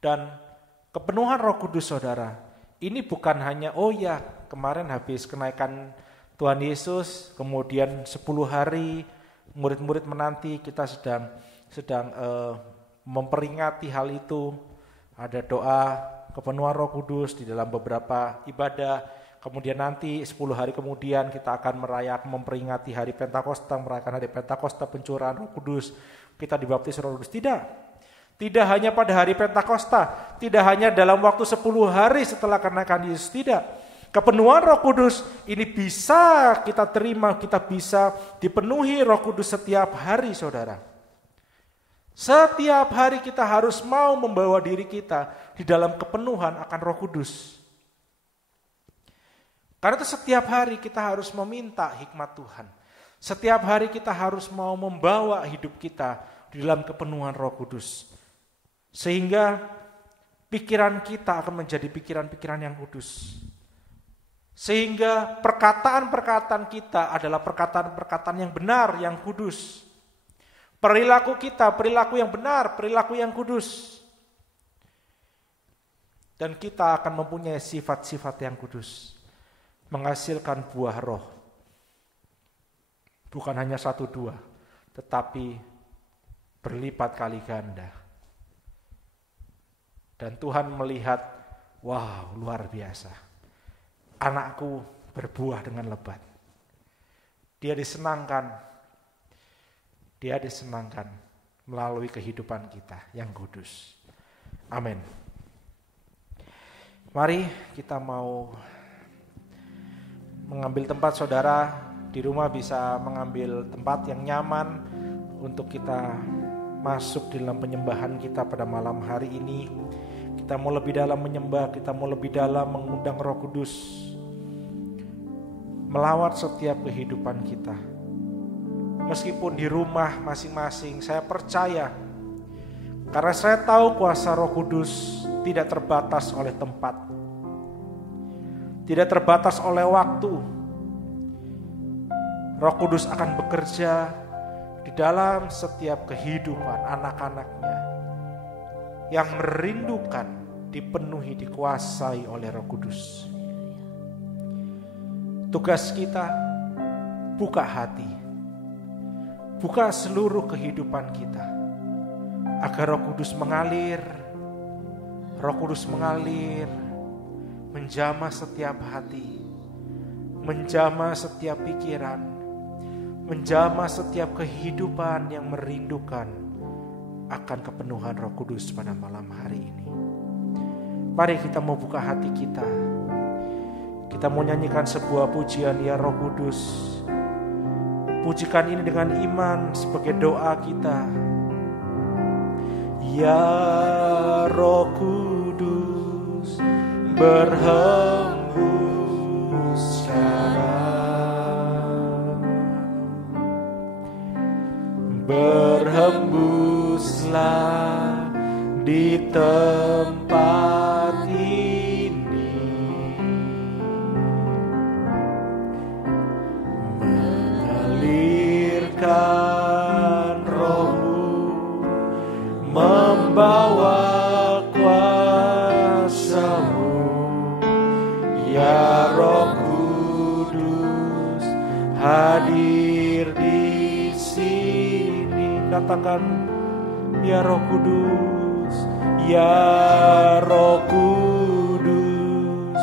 Dan kepenuhan Roh Kudus saudara, ini bukan hanya kemarin habis kenaikan Tuhan Yesus, kemudian 10 hari murid-murid menanti, kita sedang memperingati hal itu. Ada doa kepenuhan Roh Kudus di dalam beberapa ibadah. Kemudian nanti 10 hari kemudian kita akan memperingati hari Pentakosta, merayakan hari Pentakosta, pencurahan Roh Kudus. Kita dibaptis Roh Kudus. Tidak hanya pada hari Pentakosta, tidak hanya dalam waktu 10 hari setelah kenaikan Yesus, tidak. Kepenuhan Roh Kudus ini bisa kita terima, kita bisa dipenuhi Roh Kudus setiap hari saudara. Setiap hari kita harus mau membawa diri kita di dalam kepenuhan akan Roh Kudus. Karena itu setiap hari kita harus meminta hikmat Tuhan. Setiap hari kita harus mau membawa hidup kita di dalam kepenuhan Roh Kudus. Sehingga pikiran kita akan menjadi pikiran-pikiran yang kudus. Sehingga perkataan-perkataan kita adalah perkataan-perkataan yang benar, yang kudus. Perilaku kita, perilaku yang benar, perilaku yang kudus. Dan kita akan mempunyai sifat-sifat yang kudus. Menghasilkan buah Roh. Bukan hanya 1-2, tetapi berlipat kali ganda. Dan Tuhan melihat, wow, luar biasa. Anakku berbuah dengan lebat. Dia disenangkan melalui kehidupan kita yang kudus. Amin. Mari kita mau mengambil tempat saudara di rumah, bisa mengambil tempat yang nyaman untuk kita masuk dalam penyembahan kita pada malam hari ini. Kita mau lebih dalam menyembah, kita mau lebih dalam mengundang Roh Kudus melawat setiap kehidupan kita. Meskipun di rumah masing-masing, saya percaya, karena saya tahu kuasa Roh Kudus tidak terbatas oleh tempat, tidak terbatas oleh waktu. Roh Kudus akan bekerja di dalam setiap kehidupan anak-anaknya yang merindukan dipenuhi, dikuasai oleh Roh Kudus. Tugas kita buka hati, buka seluruh kehidupan kita, agar Roh Kudus mengalir, menjamah setiap hati, menjamah setiap pikiran, menjamah setiap kehidupan yang merindukan akan kepenuhan Roh Kudus pada malam hari ini. Mari kita mau buka hati kita. Kita mau nyanyikan sebuah pujian, ya Roh Kudus. Pujikan ini dengan iman sebagai doa kita. Ya Roh Kudus, berhembus sekarang, berhembuslah di tempat ini, mengalirkan Roh-Mu, membawa kuasa-Mu, ya Roh Kudus, hadir di sini. Katakan, ya Roh Kudus, ya Roh Kudus,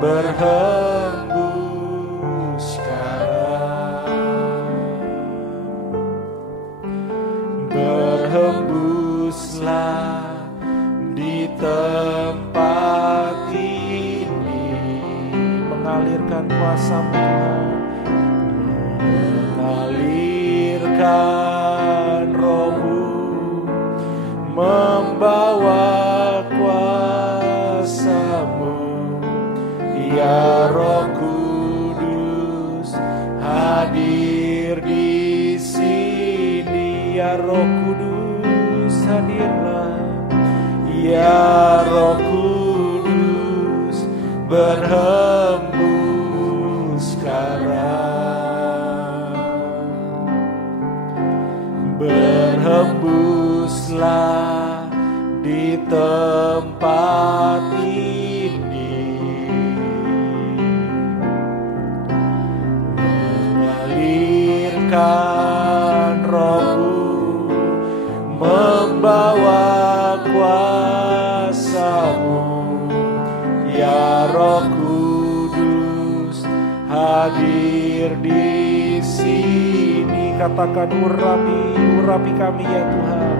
berhembus sekarang, berhembuslah di tempat ini, mengalirkan kuasa-Mu Tuhan, mengalirkan Roh-Mu, membawa kuasa-Mu, ya Roh Kudus, hadir di sini. Ya Roh Kudus, hadirlah, ya Roh Kudus, berhembus sekarang, berhembuslah di tempat ini, mengalirkan Roh-Mu, membawa kuasa-Mu, ya Roh Kudus, hadir di sini. Katakan, urapi kami ya Tuhan.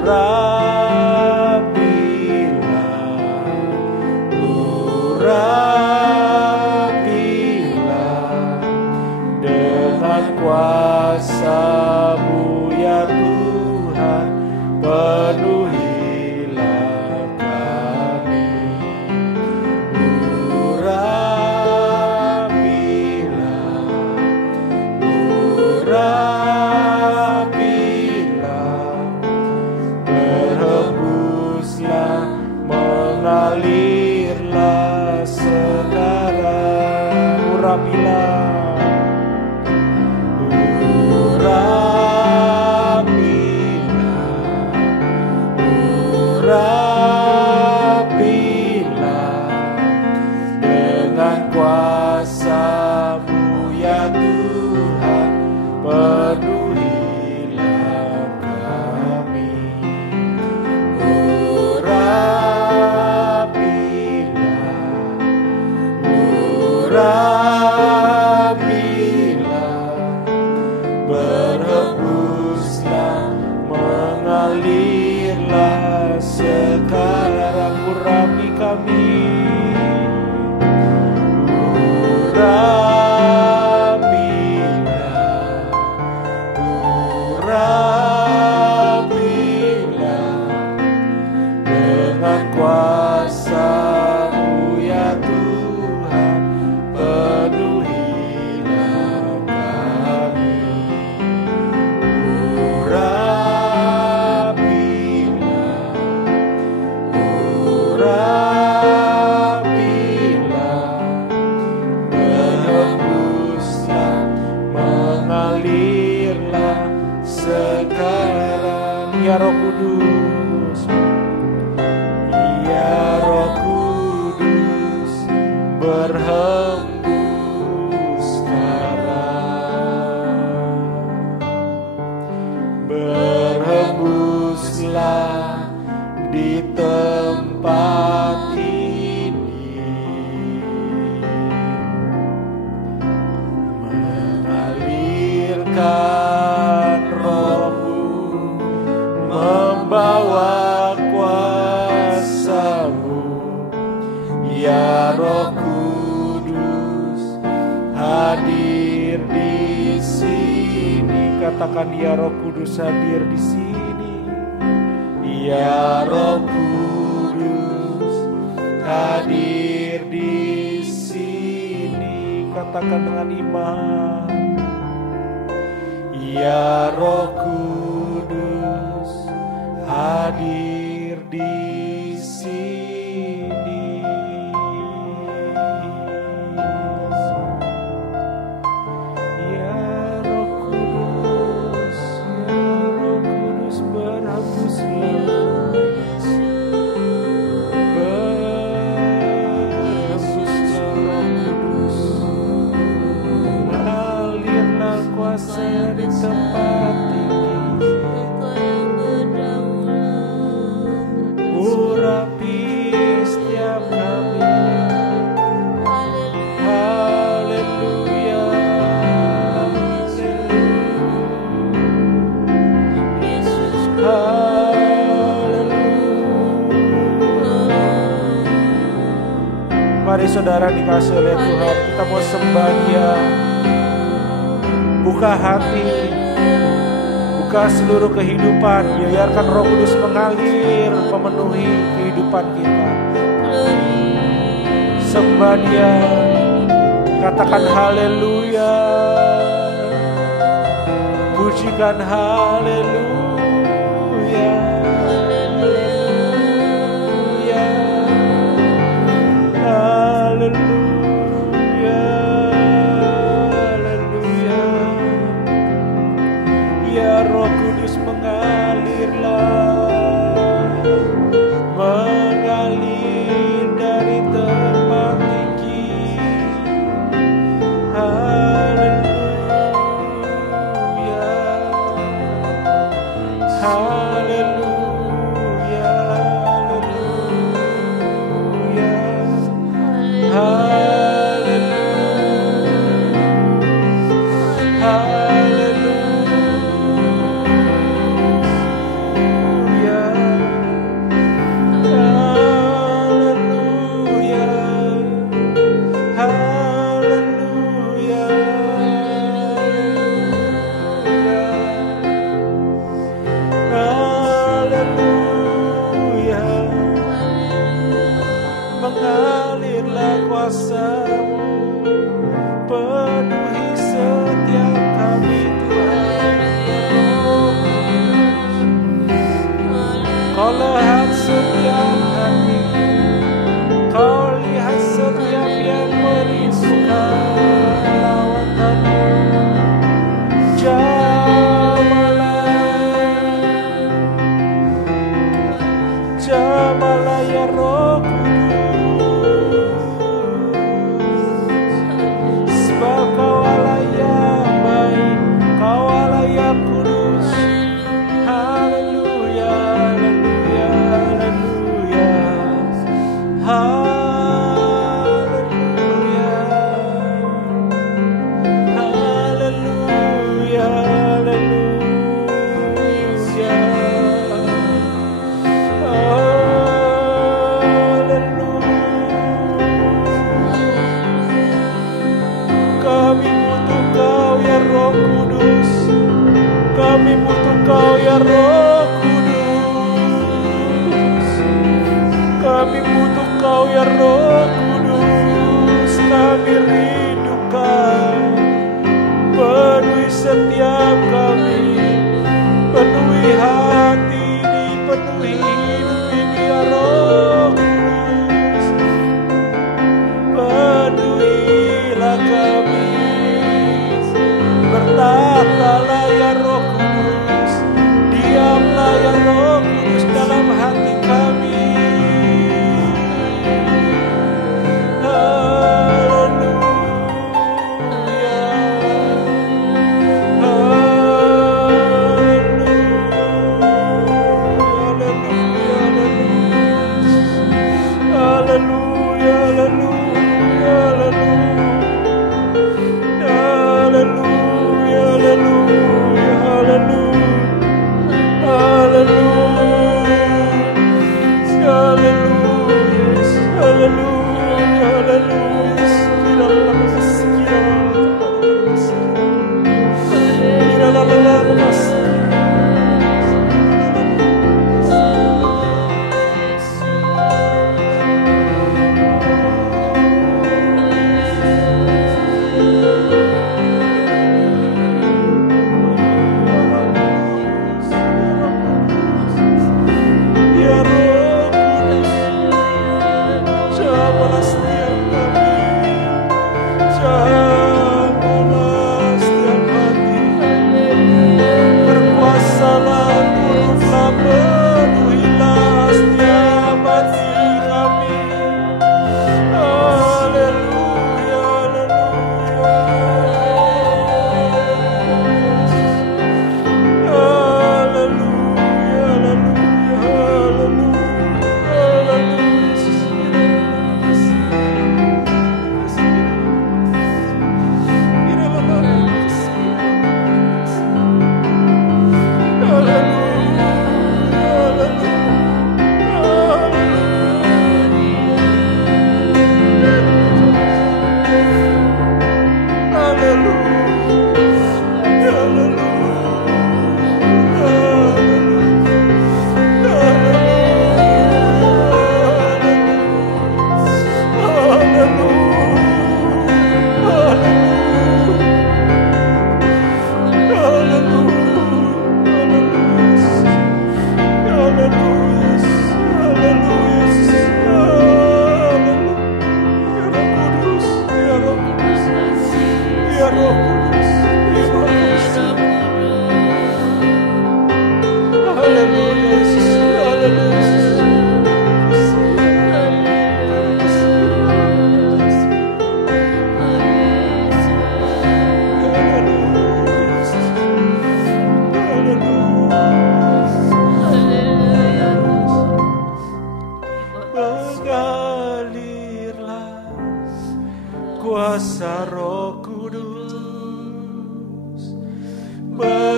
Urapilah dengan kuasa-Mu ya Tuhan, penuhilah kami. Urapilah, berhembuslah, mengalirlah sekarang. Urapilah dengan kuasa-Mu ya Tuhan, penuhilah kami. Urapilah, berhembuslah, mengalirlah sekarang. Urapi kami, urapilah dengan kuasa-Mu ya Tuhan, penuhilah kami. Urapilah, berhembuslah, mengalirlah sekarang. Ya Roh Kudus, ya Roh Kudus, berhembus sekarang. Biarkan Roh-Mu membawa kuasa-Mu, ya Roh Kudus hadir di sini. Katakan, ya Roh Kudus hadir di sini. Ya Roh Kudus hadir di sini. Katakan dengan iman. Ya Roh Kudus hadir di sini. Ya Roh Kudus, ya Roh Kudus berhembuslah. Berhembuslah Roh Kudus. Alirlah kuasa di tempat tinggi. Urapi setiap kami. Haleluya. Mari saudara dikasih oleh Tuhan, kita mau sembah Dia. Buka hati, buka seluruh kehidupan, biarkan Roh Kudus mengalir, memenuhi kehidupan kita. Sembah Dia, katakan haleluya, pujikan haleluya, haleluya. Ya Roh Kudus mengalirlah, mengalir dari tempat tinggi. Haleluya, haleluya, haleluya, haleluya. Mengalirlah kuasa-Mu, penuhi setiap kami Tuhan. Kau lihat setiap hati, Kau lihat setiap yang merindukan lawatan-Mu. Jamalah ya Roh Kudus, sebab Kau Allah yang baik, Kau Allah yang kudus. Haleluya, haleluya, haleluya, haleluya, haleluya, kami butuh Kau ya Roh Kudus, kami butuh Kau ya Roh Kudus, kami butuh Kau ya Roh Kudus, kami rindu Kau, penuhi setiap kami, penuhi hati ini, penuhi hidup ini ya Roh Kudus, penuhilah kami. Bertatalah ya Roh Kudus, diamlah ya Roh Kudus dalam hati kami. Haleluya, haleluya,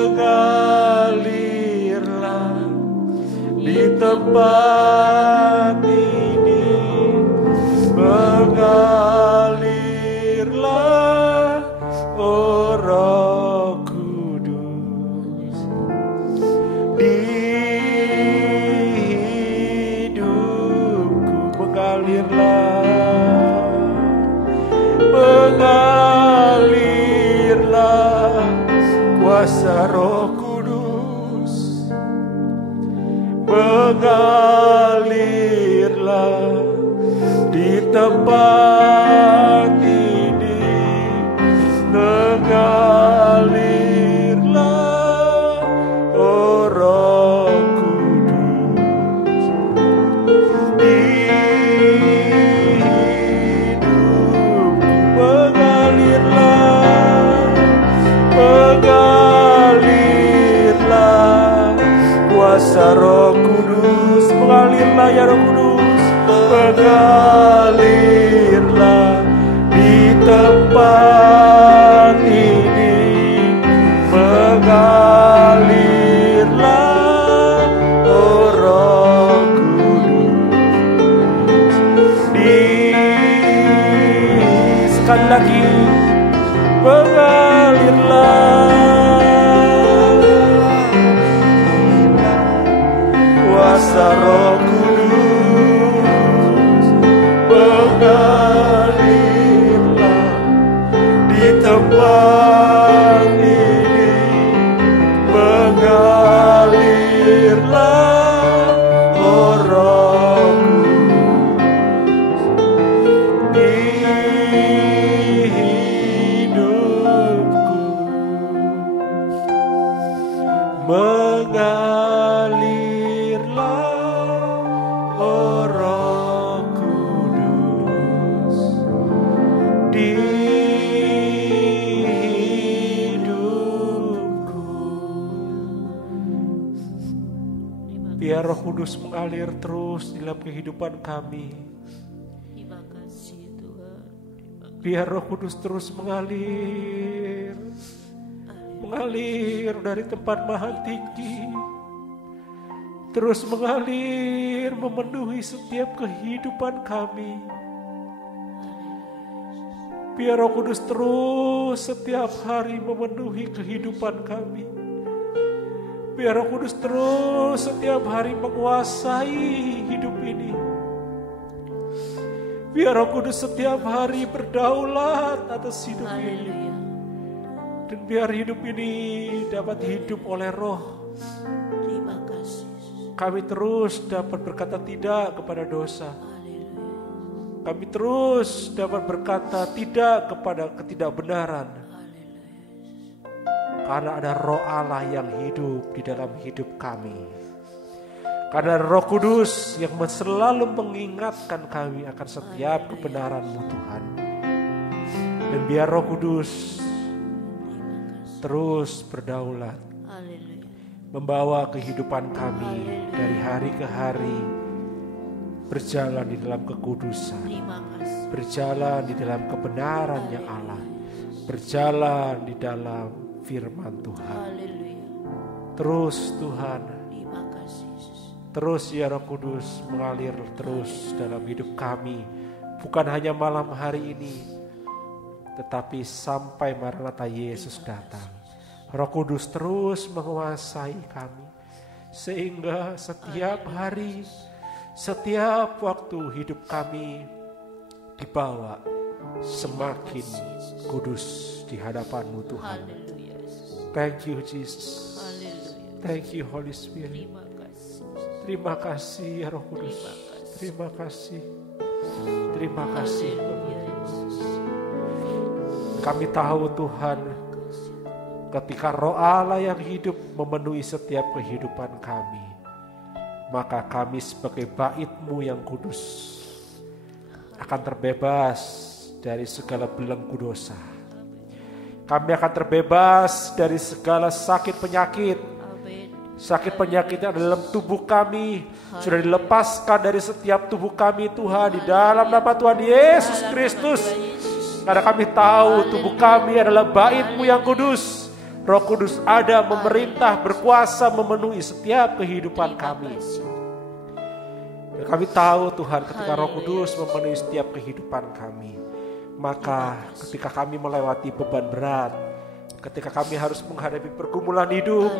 mengalirlah di tempat ini, mengalirlah, oh Roh Kudus, di hidupku. Mengalirlah kuasa Roh Kudus, mengalirlah di tempat ini, mengalirlah, oh Roh Kudus, di hidupku. Mengalirlah kuasa Roh Kudus, mengalirlah ya Roh Kudus, mengalirlah di tempat ini, mengalirlah, oh Roh Kudus, sekali lagi, mengalirlah kuasa Roh Kudus, mengalirlah di tempat ini, mengalirlah, oh Roh Kudus, di hidupku. Mengalirlah, oh Roh Kudus, di hidupku. Biar Roh Kudus mengalir terus dalam kehidupan kami. Terima kasih Tuhan. Biar Roh Kudus terus mengalir dari tempat maha tinggi, terus mengalir memenuhi setiap kehidupan kami. Biar Roh Kudus terus setiap hari memenuhi kehidupan kami. Biar Roh Kudus terus setiap hari menguasai hidup ini. Biar Roh Kudus setiap hari berdaulat atas hidup ini. Dan biar hidup ini dapat hidup oleh Roh. Terima kasih. Kami terus dapat berkata tidak kepada dosa. Kami terus dapat berkata tidak kepada ketidakbenaran. Karena ada Roh Allah yang hidup di dalam hidup kami. Karena Roh Kudus yang selalu mengingatkan kami akan setiap kebenaran-Mu Tuhan. Dan biar Roh Kudus terus berdaulat, membawa kehidupan kami dari hari ke hari, berjalan di dalam kekudusan, berjalan di dalam kebenarannya Allah, berjalan di dalam firman Tuhan. Terus Tuhan, terus ya Roh Kudus mengalir terus dalam hidup kami, bukan hanya malam hari ini, tetapi sampai Maranatha Yesus datang. Roh Kudus terus menguasai kami, sehingga setiap hari, setiap waktu hidup kami dibawa semakin kudus di hadapan-Mu Tuhan. Thank you Jesus. Thank you Holy Spirit. Terima kasih ya Roh Kudus. Terima kasih. Terima kasih Kami tahu Tuhan, ketika Roh Allah yang hidup memenuhi setiap kehidupan kami, maka kami sebagai bait-Mu yang kudus akan terbebas dari segala belenggu dosa. Kami akan terbebas dari segala sakit penyakit. Sakit penyakit yang ada dalam tubuh kami sudah dilepaskan dari setiap tubuh kami Tuhan, di dalam nama Tuhan Yesus Kristus. Karena kami tahu tubuh kami adalah bait-Mu yang kudus. Roh Kudus ada memerintah, berkuasa memenuhi setiap kehidupan kami. Dan kami tahu Tuhan, ketika Roh Kudus memenuhi setiap kehidupan kami, maka ketika kami melewati beban berat, ketika kami harus menghadapi pergumulan hidup,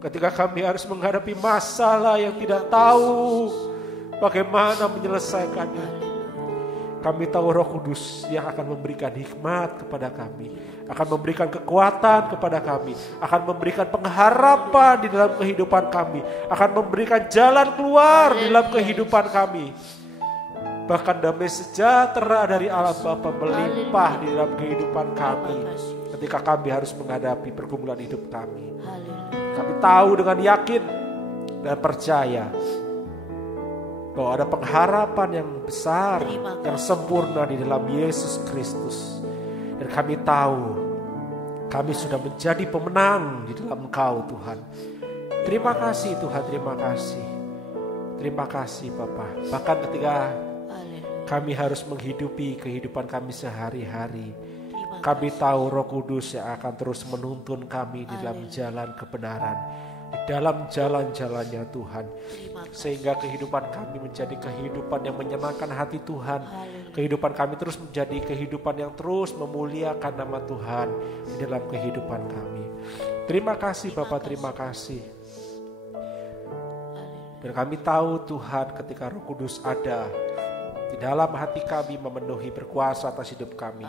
ketika kami harus menghadapi masalah yang tidak tahu bagaimana menyelesaikannya, kami tahu Roh Kudus yang akan memberikan hikmat kepada kami, akan memberikan kekuatan kepada kami, akan memberikan pengharapan di dalam kehidupan kami, akan memberikan jalan keluar di dalam kehidupan kami. Bahkan damai sejahtera dari Allah Bapa melimpah di dalam kehidupan kami ketika kami harus menghadapi pergumulan hidup kami. Kami tahu dengan yakin dan percaya bahwa ada pengharapan yang besar, yang sempurna di dalam Yesus Kristus. Dan kami tahu kami sudah menjadi pemenang di dalam Engkau Tuhan. Terima kasih Tuhan, terima kasih. Terima kasih Bapa. Bahkan ketika kami harus menghidupi kehidupan kami sehari-hari, kami tahu Roh Kudus yang akan terus menuntun kami di dalam jalan kebenaran, di dalam jalan-jalannya Tuhan. Sehingga kehidupan kami menjadi kehidupan yang menyenangkan hati Tuhan. Kehidupan kami terus menjadi kehidupan yang terus memuliakan nama Tuhan di dalam kehidupan kami. Terima kasih Bapak, terima kasih. Dan kami tahu Tuhan, ketika Roh Kudus ada di dalam hati kami, memenuhi, berkuasa atas hidup kami,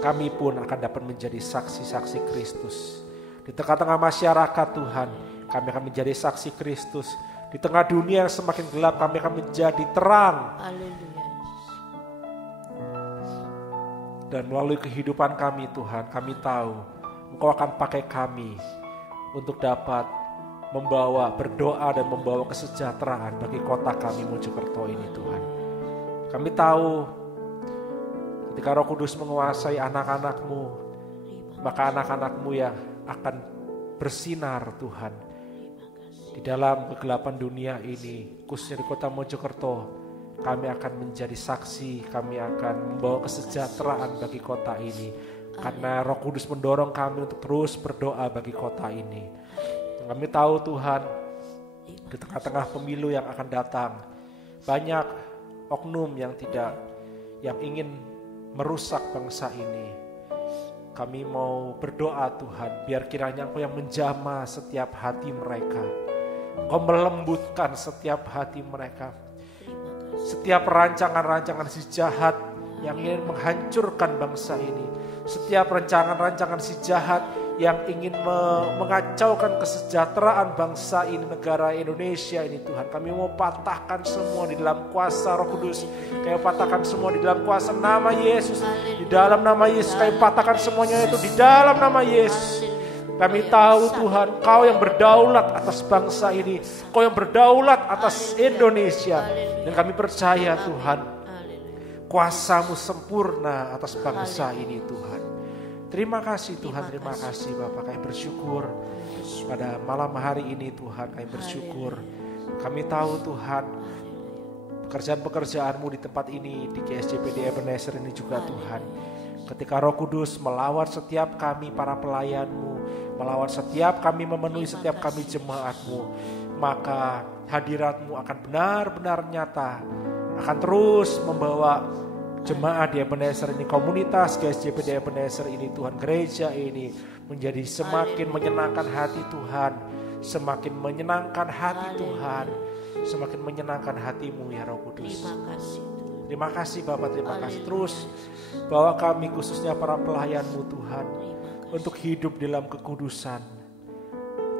kami pun akan dapat menjadi saksi-saksi Kristus. Di tengah-tengah masyarakat Tuhan, kami akan menjadi saksi Kristus. Di tengah dunia yang semakin gelap, kami akan menjadi terang. Dan melalui kehidupan kami Tuhan, kami tahu Engkau akan pakai kami untuk dapat membawa, berdoa dan membawa kesejahteraan bagi kota kami Mojokerto ini Tuhan. Kami tahu ketika Roh Kudus menguasai anak-anak-Mu, maka anak-anak-Mu yang akan bersinar Tuhan di dalam kegelapan dunia ini, khususnya di kota Mojokerto. Kami akan menjadi saksi, kami akan membawa kesejahteraan bagi kota ini, karena Roh Kudus mendorong kami untuk terus berdoa bagi kota ini. Kami tahu Tuhan, di tengah-tengah pemilu yang akan datang, banyak oknum yang ingin merusak bangsa ini. Kami mau berdoa Tuhan, biar kiranya Engkau yang menjamah setiap hati mereka. Engkau melembutkan setiap hati mereka. Setiap rancangan-rancangan si jahat yang ingin menghancurkan bangsa ini, setiap rancangan-rancangan si jahat yang ingin mengacaukan kesejahteraan bangsa ini, negara Indonesia ini Tuhan, kami mau patahkan semua di dalam kuasa Roh Kudus. Kami patahkan semua di dalam kuasa nama Yesus. Di dalam nama Yesus kami patahkan semuanya itu di dalam nama Yesus. Kami tahu Tuhan, Kau yang berdaulat atas bangsa ini, Kau yang berdaulat atas Indonesia. Dan kami percaya Tuhan, kuasa-Mu sempurna atas bangsa ini Tuhan. Terima kasih Tuhan, terima kasih Bapak. Kami bersyukur pada malam hari ini Tuhan, kami bersyukur. Kami tahu Tuhan, pekerjaan-pekerjaan-Mu di tempat ini, di GSJPD Ebenezer ini juga Tuhan. Ketika Roh Kudus melawat setiap kami para pelayan-Mu, melawat setiap kami, memenuhi setiap kami jemaat-Mu, maka hadirat-Mu akan benar-benar nyata, akan terus membawa jemaat di Ebenezer ini, komunitas GSJPD Ebenezer ini Tuhan, gereja ini menjadi semakin menyenangkan hati Tuhan, semakin menyenangkan hati Tuhan, semakin menyenangkan hati-Mu ya Roh Kudus. Terima kasih Bapak, terima kasih. Terus bawa kami khususnya para pelayan-Mu Tuhan untuk hidup dalam kekudusan.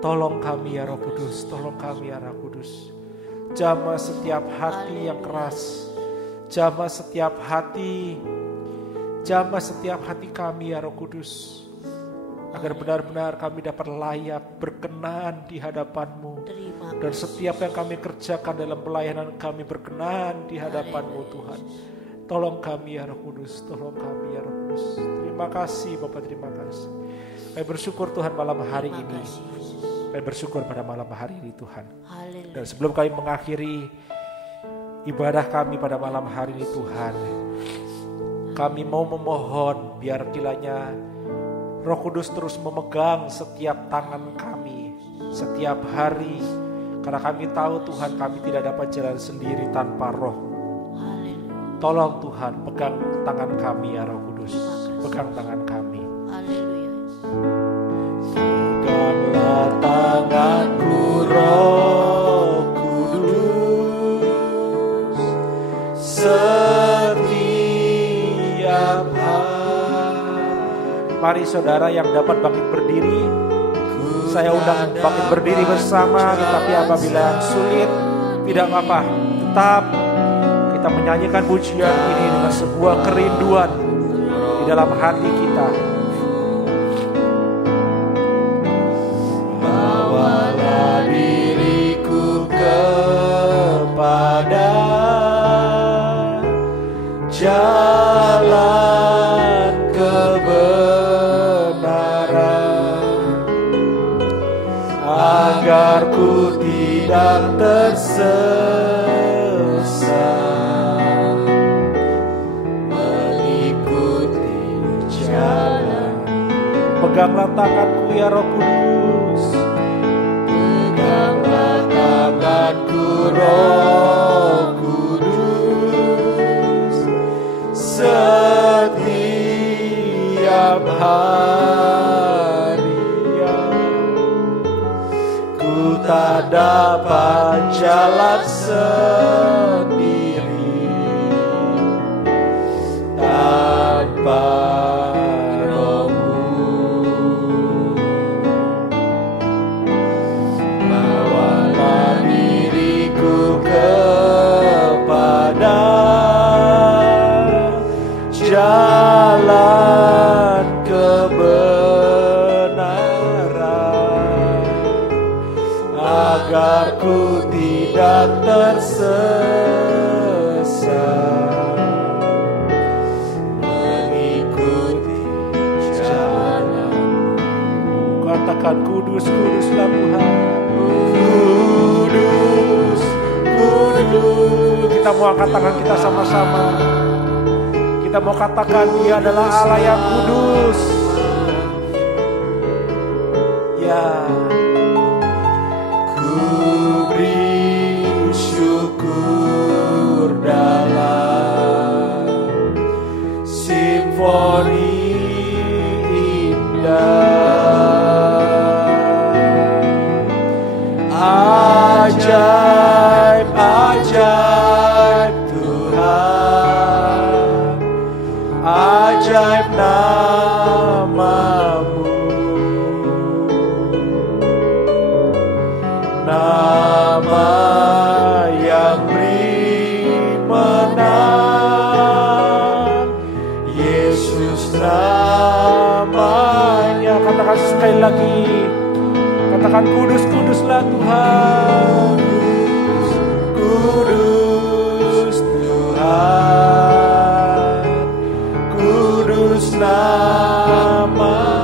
Tolong kami ya Roh Kudus, tolong kami ya Roh Kudus. Jamah setiap hati yang keras, jamah setiap hati kami ya Roh Kudus, agar benar-benar kami dapat layak berkenan di hadapan-Mu. Dan setiap yang kami kerjakan dalam pelayanan kami berkenan di hadapan-Mu Tuhan. Tolong kami ya Roh Kudus, tolong kami ya Roh Kudus. Terima kasih Bapak, terima kasih. Kami bersyukur Tuhan malam hari ini. Kami bersyukur pada malam hari ini Tuhan. Dan sebelum kami mengakhiri ibadah kami pada malam hari ini Tuhan, kami mau memohon biar kiranya Roh Kudus terus memegang setiap tangan kami, setiap hari. Karena kami tahu Tuhan, kami tidak dapat jalan sendiri tanpa Roh. Tolong Tuhan, pegang tangan kami ya Roh Kudus. Pegang tangan kami. Peganglah tanganku Roh Kudus, setiap hari. Mari saudara yang dapat bangkit berdiri, saya undang bangkit berdiri bersama. Tetapi apabila sulit, tidak apa-apa, tetap kita menyanyikan pujian ini dengan sebuah kerinduan di dalam hati kita. Bawalah diriku kepada jalan kebenaran, agar ku tidak tersesat. Peganglah tanganku ya Roh Kudus. Peganglah tanganku Roh Kudus, setiap hari. Ku tak dapat jalan sendiri tanpa jalan kebenaran, agar ku tidak tersesat, mengikuti jalan. Katakan kudus, kuduslah Tuhan. Kudus, kudus. Kita mau angkat tangan kita sama-sama. Kita mau katakan Dia adalah Allah yang kudus. Ya, ku beri syukur dalam simfoni indah. Ajaib, ajaib Tuhan, ajaib nama-Mu, nama yang beri menang, Yesus namanya. Katakan sekali lagi, katakan kudus, kuduslah Tuhan. Kudus Tuhan, kudus nama-Mu.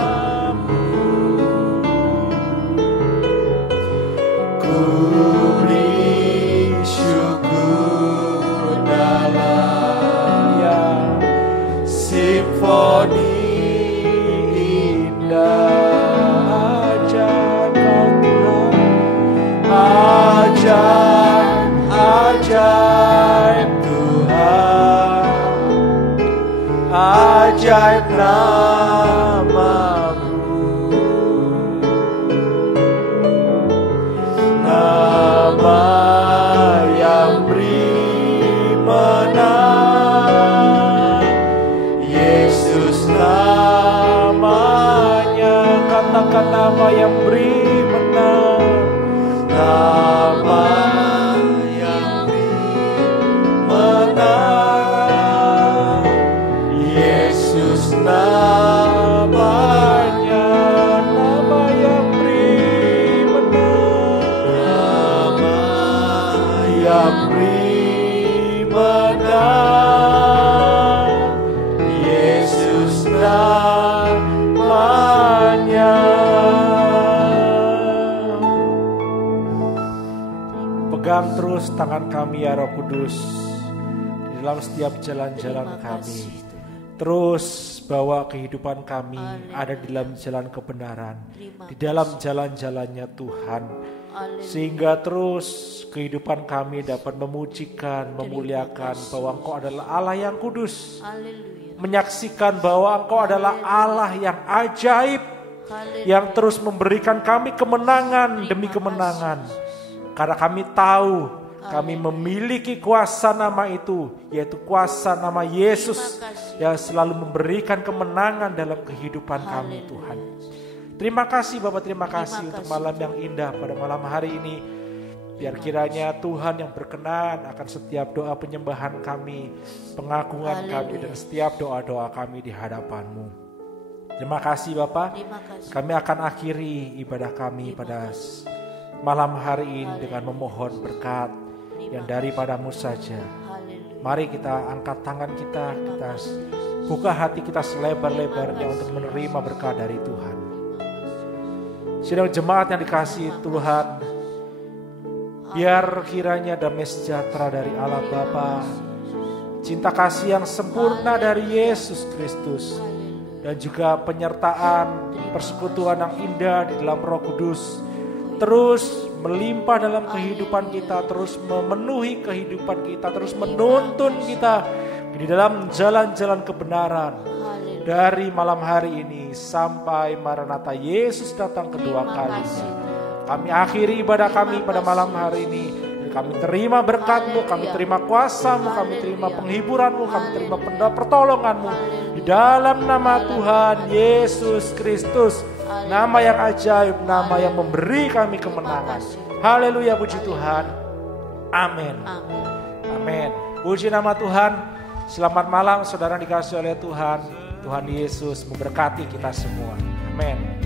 Ku beri syukur dalam ya simfoni indah. Ajaib, ajaib Tuhan, ajaib nama-Mu, nama yang beri menang, Yesus namanya. Katakan nama yang beri menang, nama yang menang, Yesus namanya. Nama yang beri menang, nama yang beri menang, Yesus namanya. Pegang terus tangan kami ya Roh Kudus di dalam setiap jalan-jalan kami. Terus bahwa kehidupan kami ada di dalam jalan kebenaran, di dalam jalan-jalannya Tuhan. Sehingga terus kehidupan kami dapat memujikan, memuliakan bahwa Engkau adalah Allah yang kudus. Menyaksikan bahwa Engkau adalah Allah yang ajaib, yang terus memberikan kami kemenangan demi kemenangan. Karena kami tahu kami memiliki kuasa nama itu, yaitu kuasa nama Yesus yang selalu memberikan kemenangan dalam kehidupan kami, Tuhan. Terima kasih Bapak, terima kasih untuk malam yang indah pada malam hari ini. Biar kiranya Tuhan yang berkenan akan setiap doa penyembahan kami, pengagungan kami, dan setiap doa-doa kami di hadapan-Mu. Terima kasih Bapak. Kami akan akhiri ibadah kami pada malam hari ini dengan memohon berkat yang daripadamu saja. Mari kita angkat tangan kita buka hati kita selebar-lebarnya untuk menerima berkat dari Tuhan. Sidang jemaat yang dikasihi Tuhan, biar kiranya damai sejahtera dari Allah Bapa, cinta kasih yang sempurna dari Yesus Kristus, dan juga penyertaan persekutuan yang indah di dalam Roh Kudus terus melimpah dalam kehidupan kita, terus memenuhi kehidupan kita, terus menuntun kita di dalam jalan-jalan kebenaran dari malam hari ini sampai Maranatha Yesus datang kedua kalinya. Kami akhiri ibadah kami pada malam hari ini. Kami terima berkat-Mu, kami terima kuasa-Mu, kami terima penghiburan-Mu, kami terima pertolongan-Mu. Di dalam nama Tuhan Yesus Kristus, nama yang ajaib, nama yang memberi kami kemenangan. Haleluya, puji Tuhan. Amin. Amin. Puji nama Tuhan. Selamat malam saudara dikasihi oleh Tuhan. Tuhan Yesus memberkati kita semua. Amin.